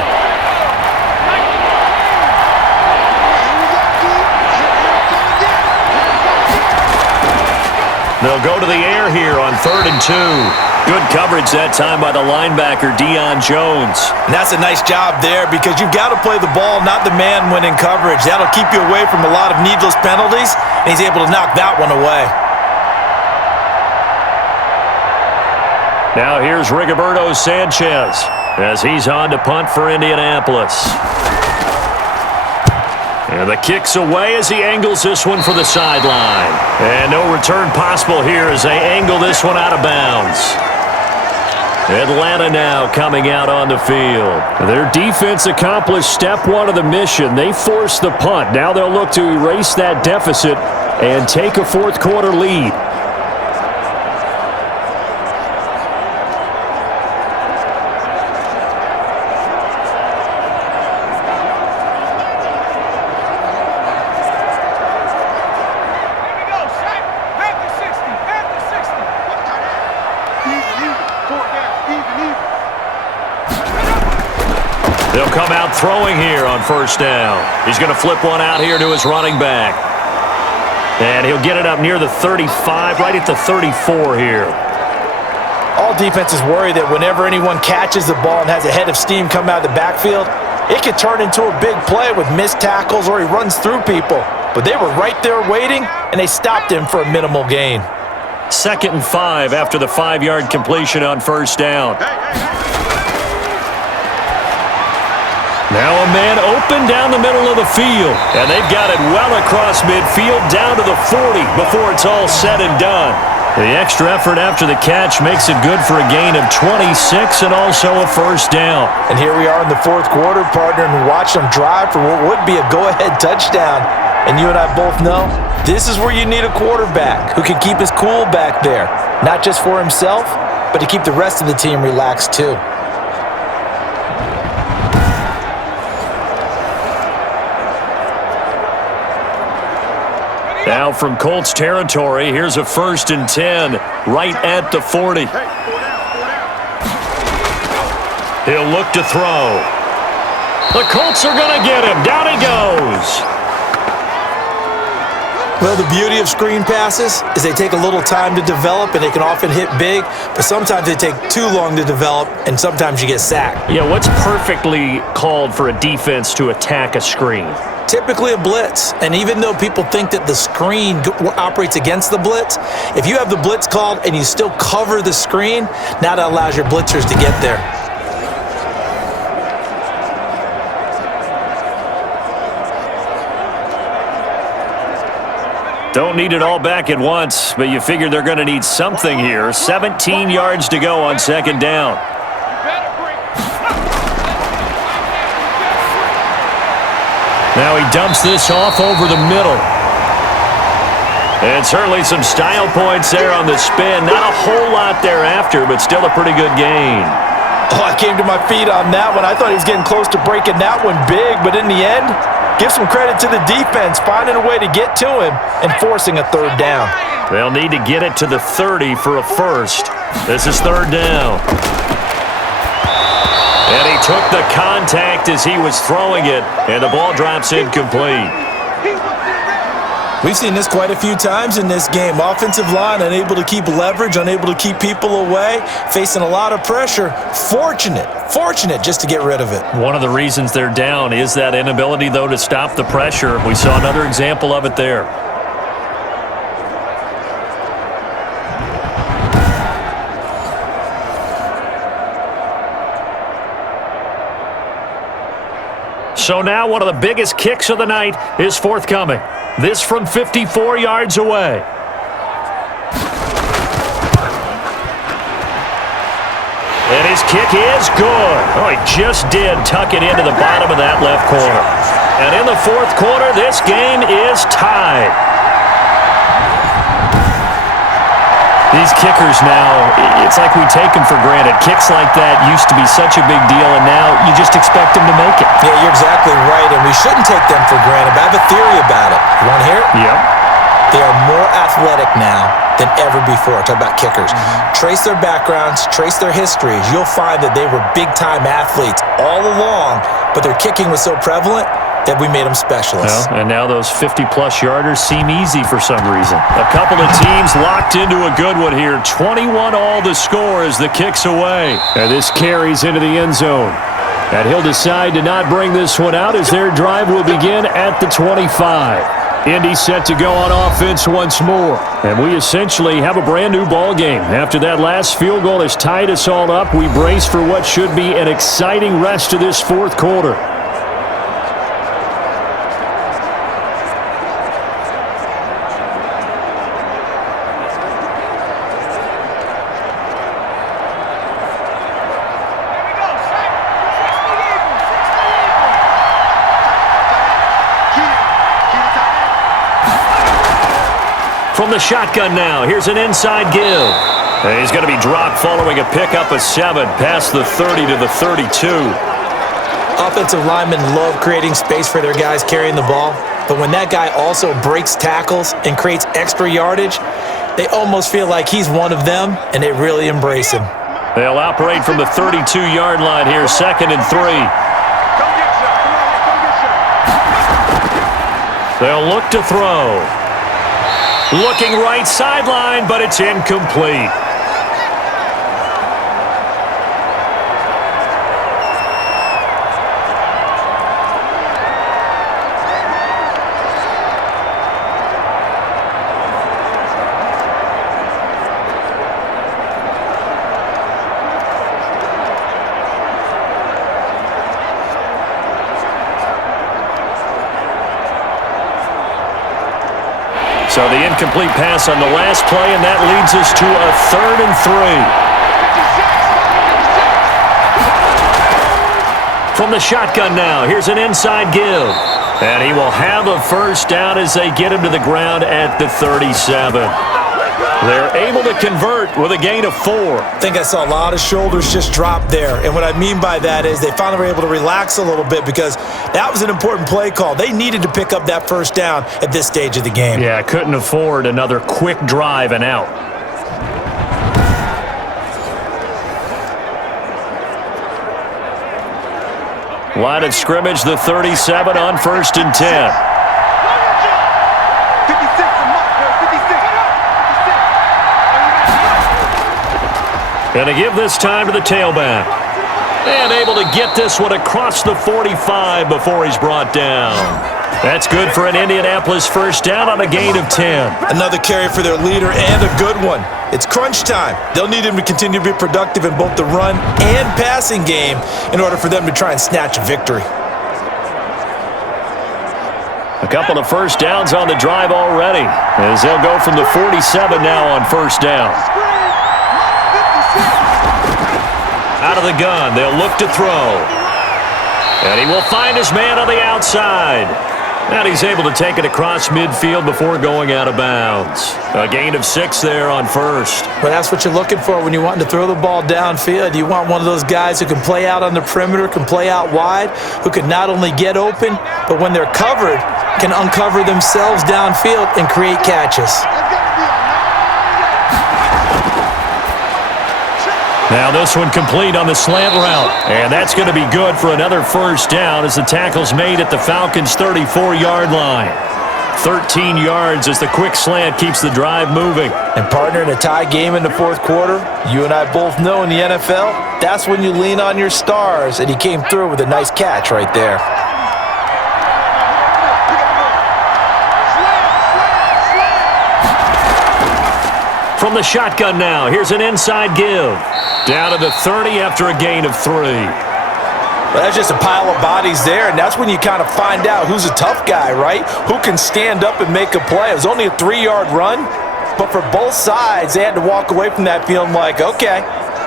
They'll go to the air here on 3rd and 2. Good coverage that time by the linebacker, Deion Jones. And that's a nice job there because you've got to play the ball, not the man when in coverage. That'll keep you away from a lot of needless penalties, and he's able to knock that one away. Now here's Rigoberto Sanchez as he's on to punt for Indianapolis. And the kick's away as he angles this one for the sideline. And no return possible here as they angle this one out of bounds. Atlanta now coming out on the field. Their defense accomplished step 1 of the mission. They forced the punt. Now they'll look to erase that deficit and take a fourth quarter lead. They'll come out throwing here on first down. He's going to flip one out here to his running back. And he'll get it up near the 35, right at the 34 here. All defenses worry that whenever anyone catches the ball and has a head of steam come out of the backfield, it could turn into a big play with missed tackles or he runs through people. But they were right there waiting, and they stopped him for a minimal gain. 2nd and 5 after the 5-yard completion on first down. Now a man open down the middle of the field, and they've got it well across midfield down to the 40 before it's all said and done. The extra effort after the catch makes it good for a gain of 26 and also a first down. And here we are in the fourth quarter, partner, and watch them drive for what would be a go-ahead touchdown. And you and I both know this is where you need a quarterback who can keep his cool back there, not just for himself, but to keep the rest of the team relaxed too. Now from Colts territory, here's a 1st and 10 right at the 40. He'll look to throw. The Colts are going to get him. Down he goes. Well, the beauty of screen passes is they take a little time to develop, and they can often hit big, but sometimes they take too long to develop, and sometimes you get sacked. Yeah, what's perfectly called for a defense to attack a screen? Typically a blitz, and even though people think that the screen operates against the blitz, if you have the blitz called and you still cover the screen, now that allows your blitzers to get there. Don't need it all back at once, but you figure they're going to need something here. 17 yards to go on 2nd down. Now he dumps this off over the middle. And certainly some style points there on the spin. Not a whole lot thereafter, but still a pretty good gain. Oh, I came to my feet on that one. I thought he was getting close to breaking that one big, but in the end, give some credit to the defense, finding a way to get to him and forcing a 3rd down. They'll need to get it to the 30 for a first. This is 3rd down. And he took the contact as he was throwing it, and the ball drops incomplete. We've seen this quite a few times in this game. Offensive line unable to keep leverage, unable to keep people away, facing a lot of pressure. Fortunate just to get rid of it. One of the reasons they're down is that inability, though, to stop the pressure. We saw another example of it there. So now one of the biggest kicks of the night is forthcoming. This from 54 yards away. kick is good. Oh, he just did tuck it into the bottom of that left corner. And in the fourth quarter, this game is tied. These kickers now, it's like we take them for granted. Kicks like that used to be such a big deal, and now you just expect them to make it. Yeah, you're exactly right, and we shouldn't take them for granted. But I have a theory about it. You want to hear it? Yep. They are more athletic now than ever before. Talk about kickers. Trace their backgrounds, trace their histories. You'll find that they were big-time athletes all along, but their kicking was so prevalent that we made them specialists. Well, and now those 50-plus yarders seem easy for some reason. A couple of teams locked into a good one here. 21 all the score as the kick's away. And this carries into the end zone. And he'll decide to not bring this one out as their drive will begin at the 25. Indy set to go on offense once more. And we essentially have a brand new ball game. After that last field goal has tied us all up, we brace for what should be an exciting rest of this fourth quarter. From the shotgun now, here's an inside give. And he's going to be dropped following a pickup of 7 past the 30 to the 32. Offensive linemen love creating space for their guys carrying the ball, but when that guy also breaks tackles and creates extra yardage, they almost feel like he's one of them, and they really embrace him. They'll operate from the 32-yard line here, 2nd and 3. They'll look to throw. Looking right sideline, but it's incomplete. So the incomplete pass on the last play, and that leads us to a 3rd and 3. From the shotgun now, here's an inside give. And he will have a first down as they get him to the ground at the 37. They're able to convert with a gain of 4. I think I saw a lot of shoulders just drop there. And what I mean by that is they finally were able to relax a little bit because that was an important play call. They needed to pick up that first down at this stage of the game. Yeah, couldn't afford another quick drive and out. Line of scrimmage, the 37 on 1st and 10. Going to give this time to the tailback. And able to get this one across the 45 before he's brought down. That's good for an Indianapolis first down on a gain of 10. Another carry for their leader and a good one. It's crunch time. They'll need him to continue to be productive in both the run and passing game in order for them to try and snatch a victory. A couple of first downs on the drive already as they'll go from the 47 now on first down. Out of the gun, they'll look to throw. And he will find his man on the outside. And he's able to take it across midfield before going out of bounds. A gain of 6 there on first. Well, that's what you're looking for when you're wanting to throw the ball downfield. You want one of those guys who can play out on the perimeter, can play out wide, who can not only get open, but when they're covered, can uncover themselves downfield and create catches. Now this one complete on the slant route. And that's going to be good for another first down as the tackle's made at the Falcons' 34-yard line. 13 yards as the quick slant keeps the drive moving. And partner, in a tie game in the fourth quarter, you and I both know in the NFL, that's when you lean on your stars. And he came through with a nice catch right there. From the shotgun now, here's an inside give. Down to the 30 after a gain of 3. Well, that's just a pile of bodies there, and that's when you kind of find out who's a tough guy, right? Who can stand up and make a play. It was only a 3-yard run, but for both sides, they had to walk away from that feeling like, okay,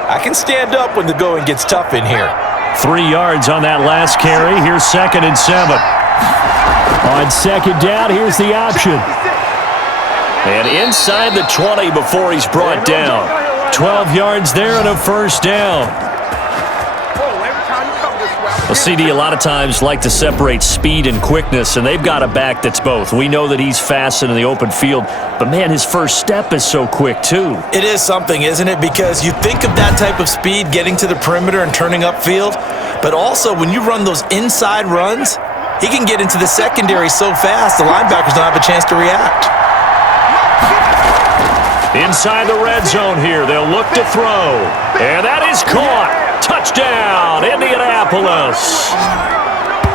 I can stand up when the going gets tough in here. 3 yards on that last carry. Here's 2nd and 7. On 2nd down, here's the option. And inside the 20 before he's brought down. 12 yards there and a 1st down. Well, CD, a lot of times like to separate speed and quickness, and they've got a back that's both. We know that he's fast in the open field, but, man, his first step is so quick, too. It is something, isn't it? Because you think of that type of speed getting to the perimeter and turning upfield, but also when you run those inside runs, he can get into the secondary so fast the linebackers don't have a chance to react. Inside the red zone here, they'll look to throw, and that is caught. Touchdown, Indianapolis.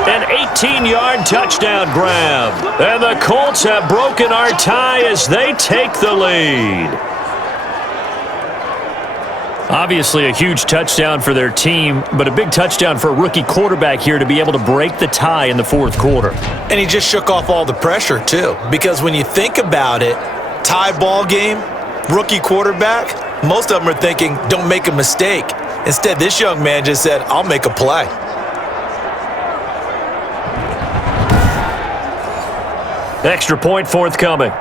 An 18-yard touchdown grab. And the Colts have broken our tie as they take the lead. Obviously a huge touchdown for their team, but a big touchdown for a rookie quarterback here to be able to break the tie in the 4th quarter. And he just shook off all the pressure, too. Because when you think about it, tie ball game, rookie quarterback, most of them are thinking, don't make a mistake. Instead, this young man just said, I'll make a play. Extra point forthcoming.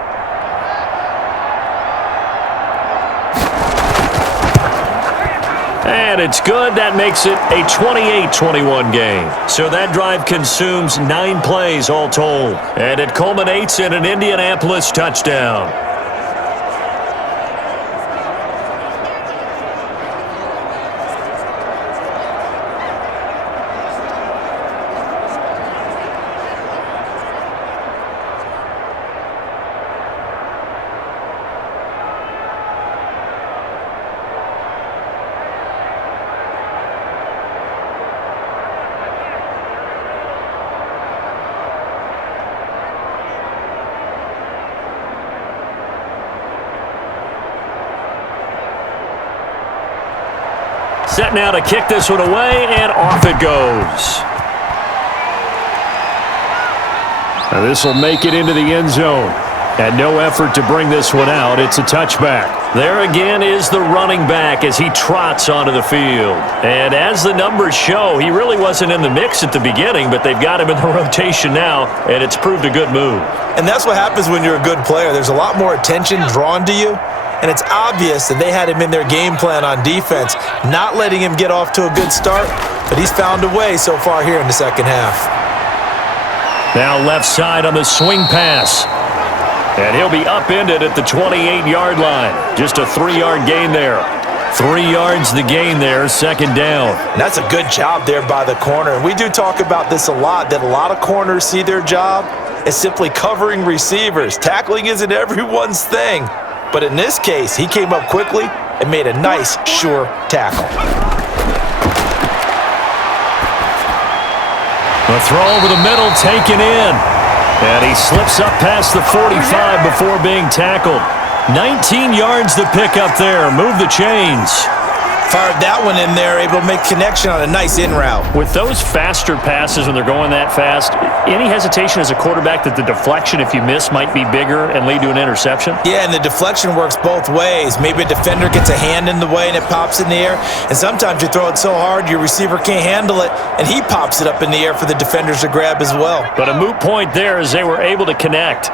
And it's good. That makes it a 28-21 game. So that drive consumes 9 plays all told. And it culminates in an Indianapolis touchdown. Set now to kick this one away, and off it goes. Now this will make it into the end zone. And no effort to bring this one out. It's a touchback. There again is the running back as he trots onto the field. And as the numbers show, he really wasn't in the mix at the beginning, but they've got him in the rotation now, and it's proved a good move. And that's what happens when you're a good player. There's a lot more attention drawn to you, and it's obvious that they had him in their game plan on defense, not letting him get off to a good start, but he's found a way so far here in the second half. Now left side on the swing pass. And he'll be upended at the 28-yard line. Just a 3-yard gain there. 3 yards the gain there, second down. And that's a good job there by the corner. And we do talk about this a lot, that a lot of corners see their job as simply covering receivers. Tackling isn't everyone's thing. But in this case, he came up quickly and made a nice, sure tackle. A throw over the middle taken in. And he slips up past the 45 before being tackled. 19 yards to pick up there. Move the chains. Fired that one in there, able to make connection on a nice in route. With those faster passes when they're going that fast, any hesitation as a quarterback that the deflection, if you miss, might be bigger and lead to an interception? Yeah, and the deflection works both ways. Maybe a defender gets a hand in the way and it pops in the air. And sometimes you throw it so hard your receiver can't handle it, and he pops it up in the air for the defenders to grab as well. But a moot point there as they were able to connect.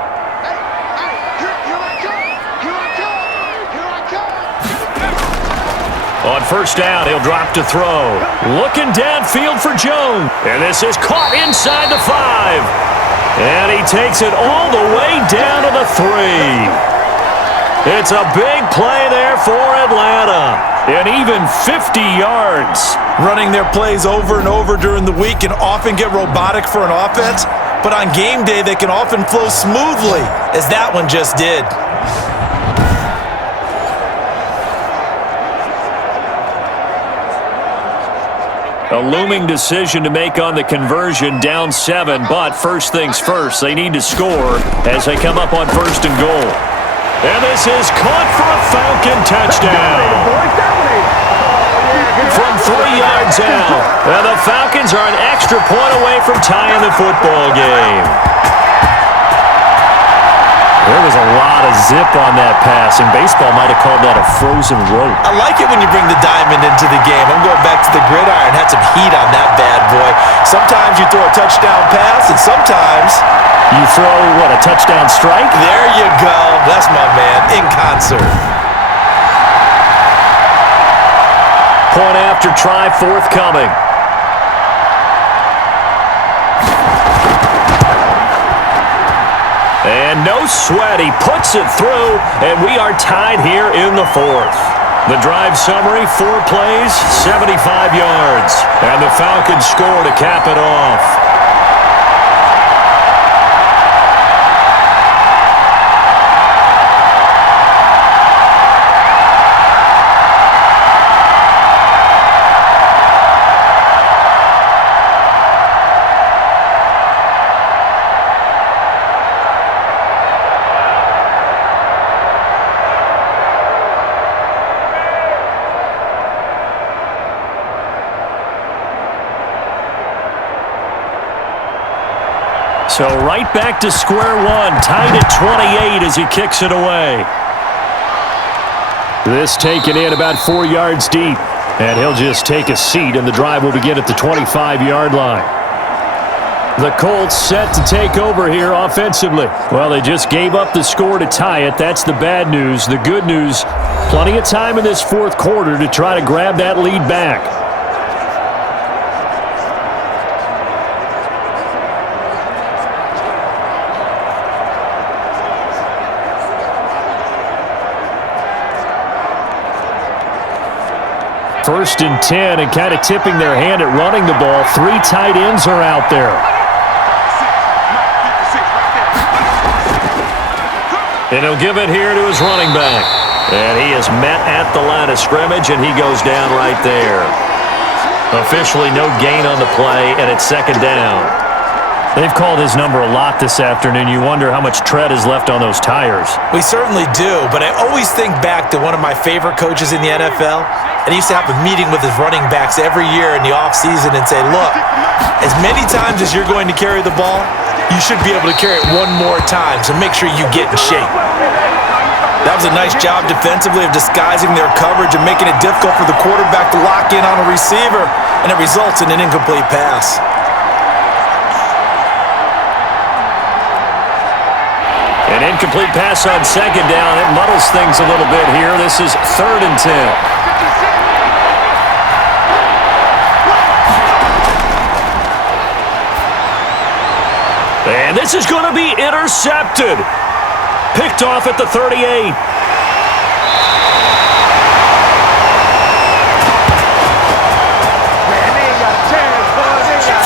On first down, he'll drop to throw. Looking downfield for Jones. And this is caught inside the 5. And he takes it all the way down to the 3. It's a big play there for Atlanta. And even 50 yards. Running their plays over and over during the week can often get robotic for an offense. But on game day, they can often flow smoothly, as that one just did. A looming decision to make on the conversion, down 7, but first things first, they need to score as they come up on first and goal. And this is caught for a Falcon touchdown. From 3 yards out, and the Falcons are an extra point away from tying the football game. There was a lot of zip on that pass, and baseball might have called that a frozen rope. I like it when you bring the diamond into the game. I'm going back to the gridiron. Had some heat on that bad boy. Sometimes you throw a touchdown pass, and sometimes you throw, what, a touchdown strike? There you go. That's my man, in concert. Point after try forthcoming. And no sweat, he puts it through, and we are tied here in the fourth. The drive summary, 4 plays, 75 yards. And the Falcons score to cap it off. So right back to square one, tied at 28 as he kicks it away. This taken in about 4 yards deep, and he'll just take a seat, and the drive will begin at the 25-yard line. The Colts set to take over here offensively. Well, they just gave up the score to tie it. That's the bad news. The good news, plenty of time in this fourth quarter to try to grab that lead back. First and 10, and kind of tipping their hand at running the ball. 3 tight ends are out there. And he'll give it here to his running back. And he is met at the line of scrimmage, and he goes down right there. Officially no gain on the play, and it's second down. They've called his number a lot this afternoon. You wonder how much tread is left on those tires. We certainly do, but I always think back to one of my favorite coaches in the NFL, and he used to have a meeting with his running backs every year in the offseason and say, look, as many times as you're going to carry the ball, you should be able to carry it one more time, so make sure you get in shape. That was a nice job defensively of disguising their coverage and making it difficult for the quarterback to lock in on a receiver, and it results in an incomplete pass. An incomplete pass on second down. It muddles things a little bit here. This is 3rd and 10. And this is going to be intercepted. Picked off at the 38.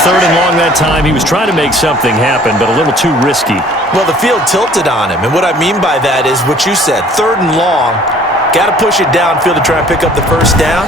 Third and long that time. He was trying to make something happen, but a little too risky. Well, the field tilted on him, and what I mean by that is what you said, 3rd and long, got to push it downfield to try and pick up the first down.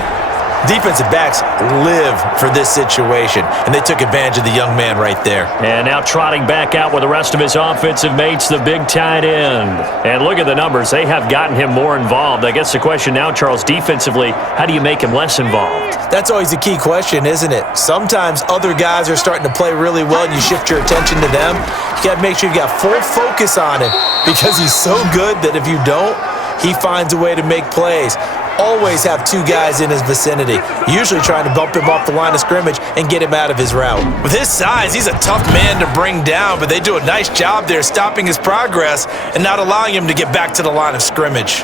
Defensive backs live for this situation, and they took advantage of the young man right there. And now trotting back out with the rest of his offensive mates, the big tight end. And look at the numbers. They have gotten him more involved. I guess the question now, Charles, defensively, how do you make him less involved? That's always a key question, isn't it? Sometimes other guys are starting to play really well, and you shift your attention to them. You got to make sure you got full focus on him because he's so good that if you don't, he finds a way to make plays. Always have 2 guys in his vicinity, usually trying to bump him off the line of scrimmage and get him out of his route. With his size, he's a tough man to bring down, but they do a nice job there stopping his progress and not allowing him to get back to the line of scrimmage.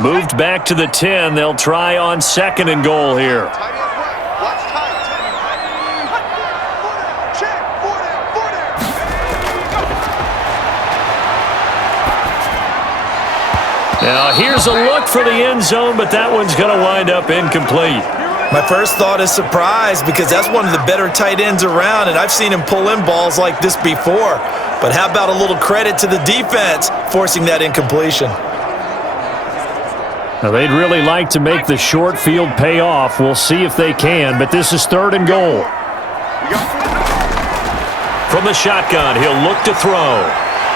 Moved back to the 10. They'll try on 2nd and goal here. Now, here's a look for the end zone, but that one's going to wind up incomplete. My first thought is surprise because that's one of the better tight ends around, and I've seen him pull in balls like this before. But how about a little credit to the defense forcing that incompletion? Now, they'd really like to make the short field pay off. We'll see if they can, but this is 3rd and goal. From the shotgun, he'll look to throw.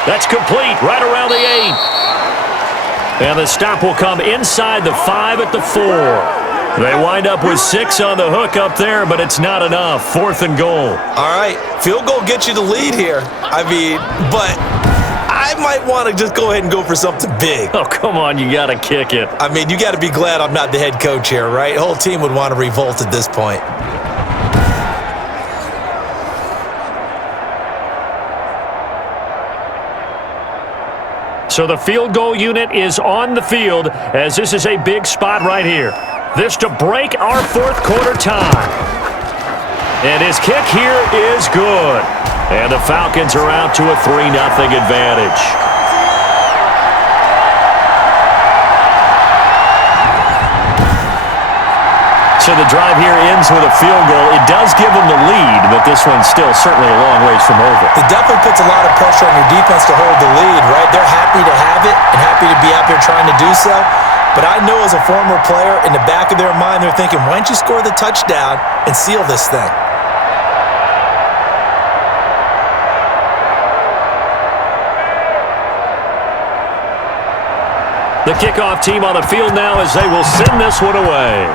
That's complete right around the 8. And the stop will come inside the 5 at the 4. They wind up with 6 on the hook up there, but it's not enough. 4th and goal. All right, field goal gets you the lead here. I mean, but I might want to just go ahead and go for something big. Oh, come on, you got to kick it. I mean, you got to be glad I'm not the head coach here, right? The whole team would want to revolt at this point. So the field goal unit is on the field as this is a big spot right here. This to break our 4th quarter tie. And his kick here is good. And the Falcons are out to a 3-0 advantage. So the drive here ends with a field goal. It does give them the lead, but this one's still certainly a long ways from over. It definitely puts a lot of pressure on your defense to hold the lead, right? They're happy to have it and happy to be out there trying to do so. But I know as a former player, in the back of their mind, they're thinking, why don't you score the touchdown and seal this thing? The kickoff team on the field now as they will send this one away.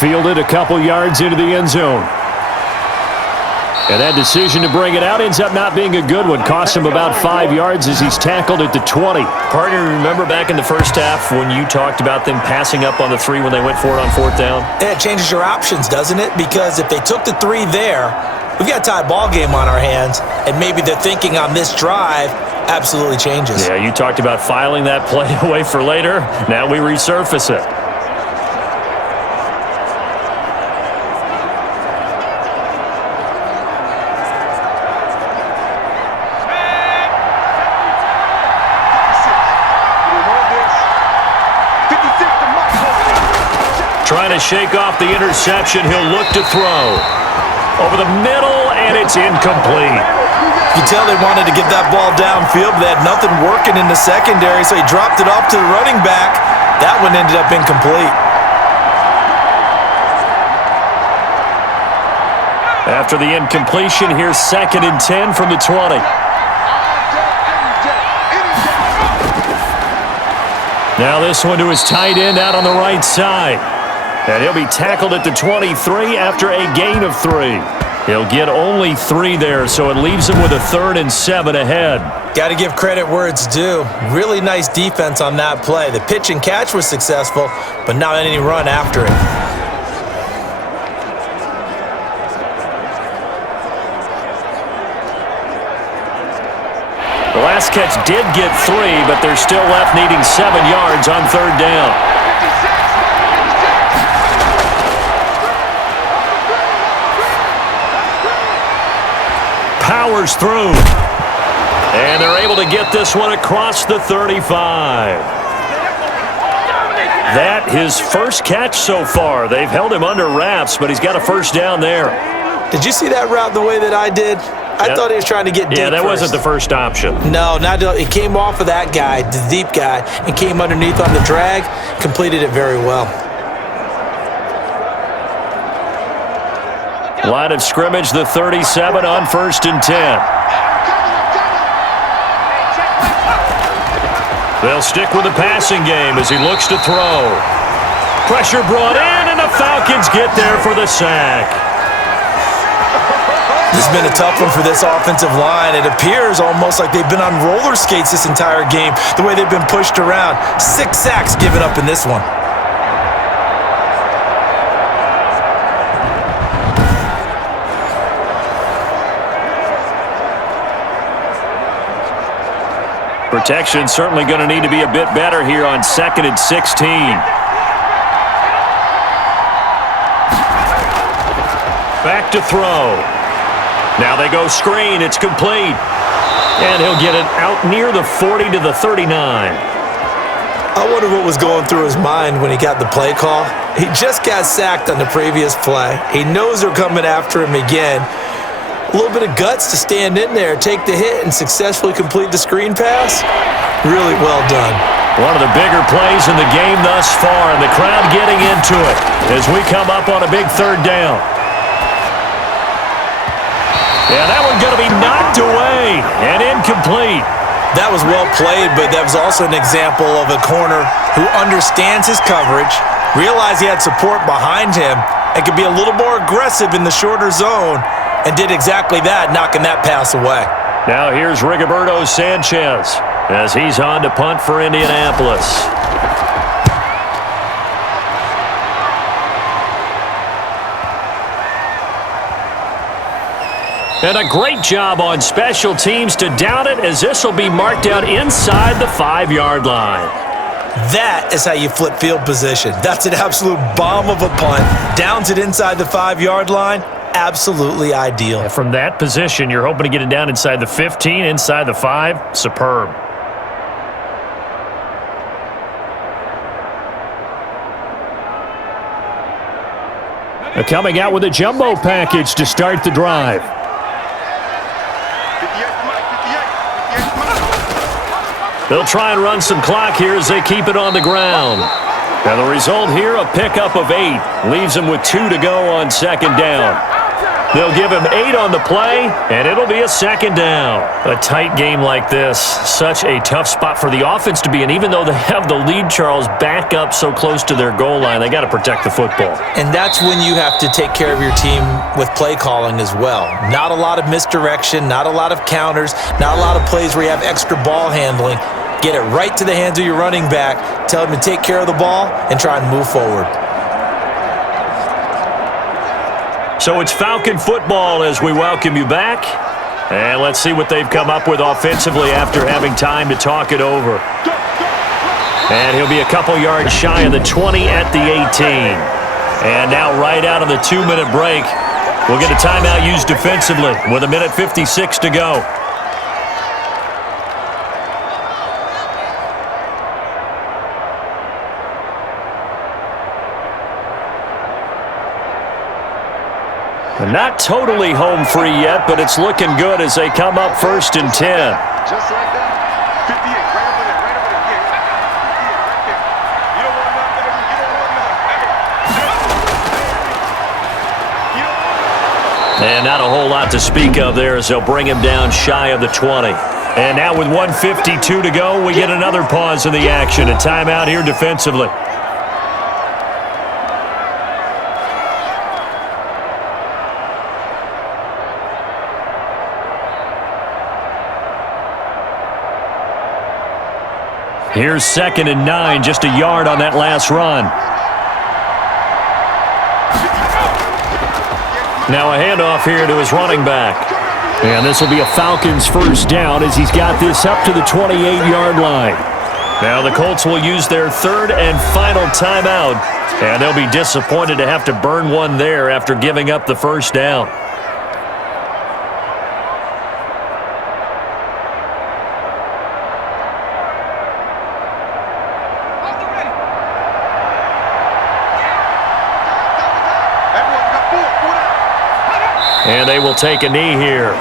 Fielded a couple yards into the end zone. And that decision to bring it out ends up not being a good one. Costs him about 5 yards as he's tackled at the 20. Partner, remember back in the first half when you talked about them passing up on the 3 when they went for it on 4th down? Yeah, it changes your options, doesn't it? Because if they took the 3 there, we've got a tie ball game on our hands, and maybe the thinking on this drive absolutely changes. Yeah, you talked about filing that play away for later. Now we resurface it. Trying to shake off the interception. He'll look to throw. Over the middle, and it's incomplete. You can tell they wanted to get that ball downfield, but they had nothing working in the secondary, so he dropped it off to the running back. That one ended up incomplete. After the incompletion, here's 2nd and 10 from the 20. Now this one to his tight end out on the right side. And he'll be tackled at the 23 after a gain of 3. He'll get only 3 there, so it leaves him with a 3rd and 7 ahead. Got to give credit where it's due. Really nice defense on that play. The pitch and catch was successful, but not any run after it. The last catch did get 3, but they're still left needing 7 yards on 3rd down. Powers through. And they're able to get this one across the 35. That his first catch so far. They've held him under wraps, but he's got a 1st down there. Did you see that route the way that I did? I thought he was trying to get deep. Yeah, that first. wasn't the first option. No, it came off of that guy, the deep guy, and came underneath on the drag, completed it very well. Line of scrimmage, the 37 on 1st and 10. They'll stick with the passing game as he looks to throw. Pressure brought in, and the Falcons get there for the sack. This has been a tough one for this offensive line. It appears almost like they've been on roller skates this entire game, the way they've been pushed around. 6 sacks given up in this one. Protection certainly going to need to be a bit better here on 2nd and 16. Back to throw. Now they go screen. It's complete. And he'll get it out near the 40 to the 39. I wonder what was going through his mind when he got the play call. He just got sacked on the previous play. He knows they're coming after him again. A little bit of guts to stand in there, take the hit, and successfully complete the screen pass. Really well done. One of the bigger plays in the game thus far, and the crowd getting into it as we come up on a big 3rd down. Yeah, that one's going to be knocked away and incomplete. That was well played, but that was also an example of a corner who understands his coverage, realized he had support behind him, and could be a little more aggressive in the shorter zone, and did exactly that, knocking that pass away. Now here's Rigoberto Sanchez as he's on to punt for Indianapolis. And a great job on special teams to down it, as this will be marked out inside the 5-yard line. That is how you flip field position. That's an absolute bomb of a punt. Downs it inside the 5-yard line. Absolutely ideal. And from that position, you're hoping to get it down inside the 15, inside the 5. Superb. They're coming out with a jumbo package to start the drive. They'll try and run some clock here as they keep it on the ground. Now the result here, a pickup of 8. Leaves them with 2 to go on second down. They'll give him 8 on the play, and it'll be a second down. A tight game like this, such a tough spot for the offense to be in. Even though they have the lead, Charles, back up so close to their goal line, they got to protect the football. And that's when you have to take care of your team with play calling as well. Not a lot of misdirection, not a lot of counters, not a lot of plays where you have extra ball handling. Get it right to the hands of your running back, tell him to take care of the ball, and try and move forward. So it's Falcon football as we welcome you back. And let's see what they've come up with offensively after having time to talk it over. And he'll be a couple yards shy of the 20 at the 18. And now right out of the 2-minute break, we'll get a timeout used defensively with 1:56 to go. Not totally home free yet, but it's looking good as they come up 1st and 10. Just like that. 58, right over there, right over there. Yeah, right there. You don't want nothing, baby. You don't want nothing. And not a whole lot to speak of there as they'll bring him down shy of the 20. And now with 1:52 to go, we get another pause in the action. A timeout here defensively. Here's 2nd and 9, just a yard on that last run. Now a handoff here to his running back. And this will be a Falcons first down as he's got this up to the 28-yard line. Now the Colts will use their 3rd and final timeout. And they'll be disappointed to have to burn one there after giving up the first down. And they will take a knee here.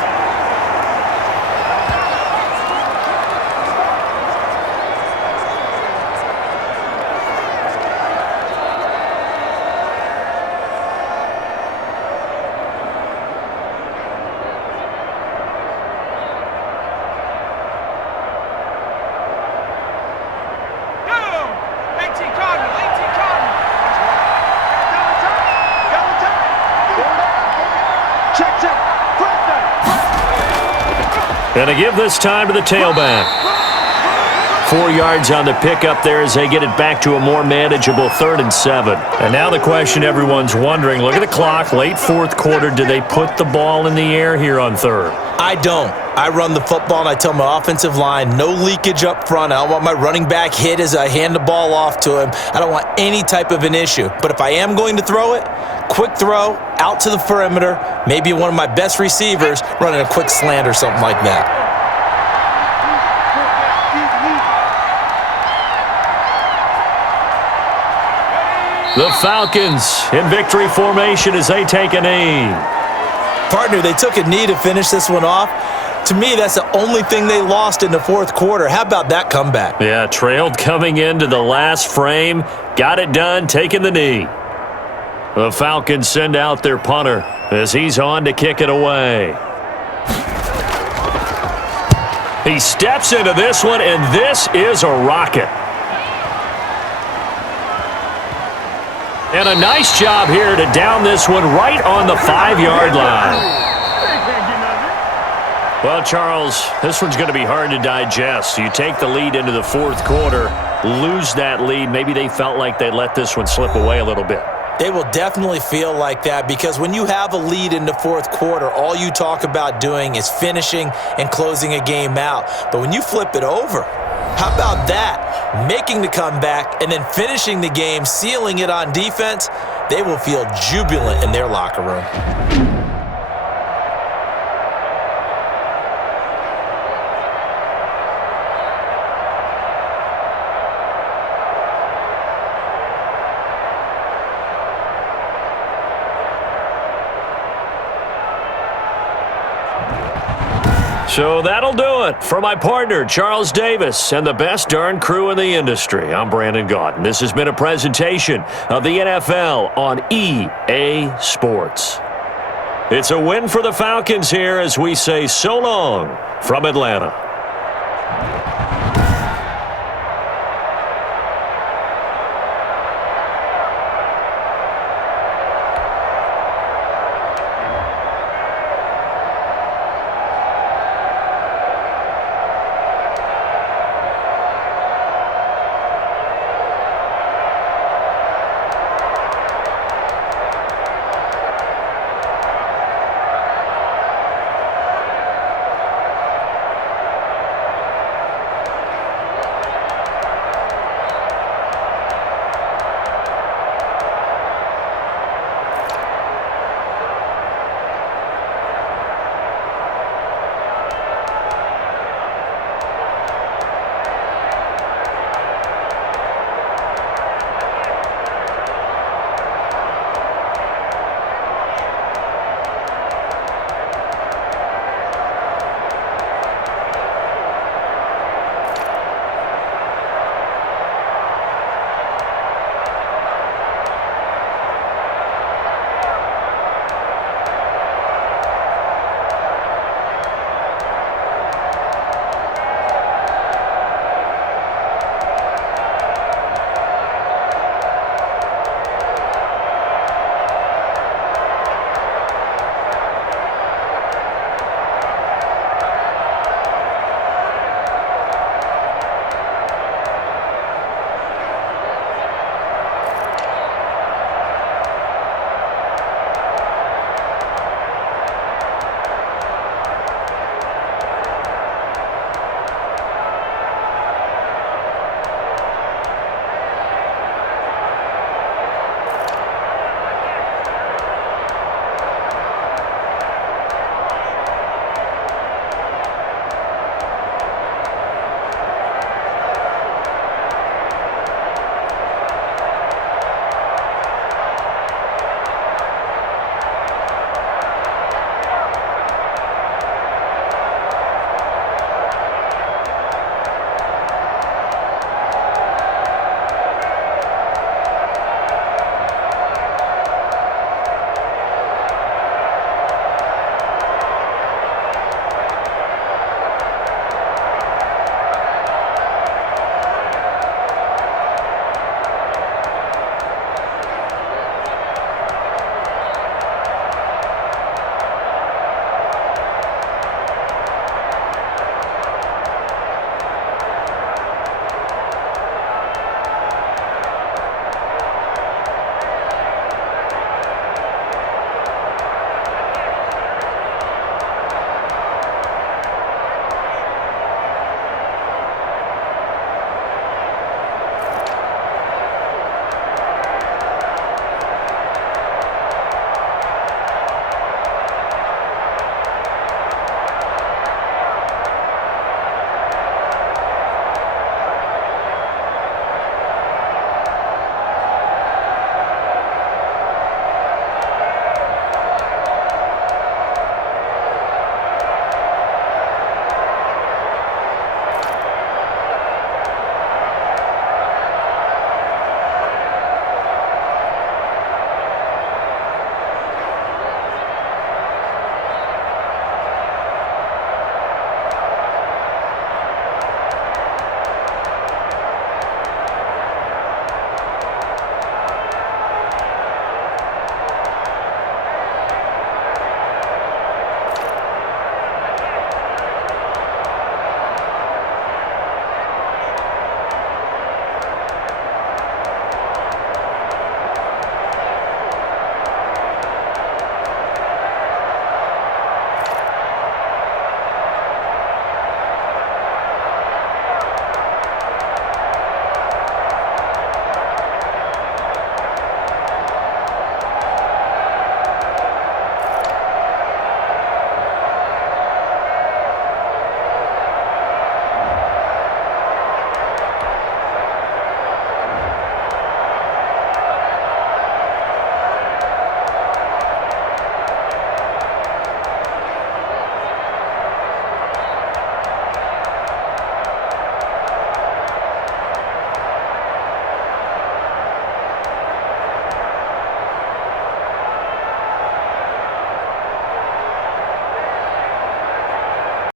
And a give this time to the tailback. 4 yards on the pickup there as they get it back to a more manageable 3rd and 7. And now the question everyone's wondering, look at the clock, late 4th quarter, do they put the ball in the air here on 3rd? I don't. I run the football and I tell my offensive line, no leakage up front. I don't want my running back hit as I hand the ball off to him. I don't want any type of an issue. But if I am going to throw it, quick throw, out to the perimeter, maybe one of my best receivers running a quick slant or something like that. The Falcons in victory formation as they take a knee. Partner, they took a knee to finish this one off. To me, that's the only thing they lost in the 4th quarter. How about that comeback? Yeah, trailed coming into the last frame. Got it done, taking the knee. The Falcons send out their punter as he's on to kick it away. He steps into this one, and this is a rocket. And a nice job here to down this one right on the 5-yard line. Well, Charles, this one's going to be hard to digest. You take the lead into the fourth quarter, lose that lead. Maybe they felt like they let this one slip away a little bit. They will definitely feel like that because when you have a lead in the fourth quarter, all you talk about doing is finishing and closing a game out. But when you flip it over, how about that? Making the comeback and then finishing the game, sealing it on defense, they will feel jubilant in their locker room. So that'll do it for my partner, Charles Davis, and the best darn crew in the industry. I'm Brandon Gaudin. This has been a presentation of the NFL on EA Sports. It's a win for the Falcons here as we say so long from Atlanta.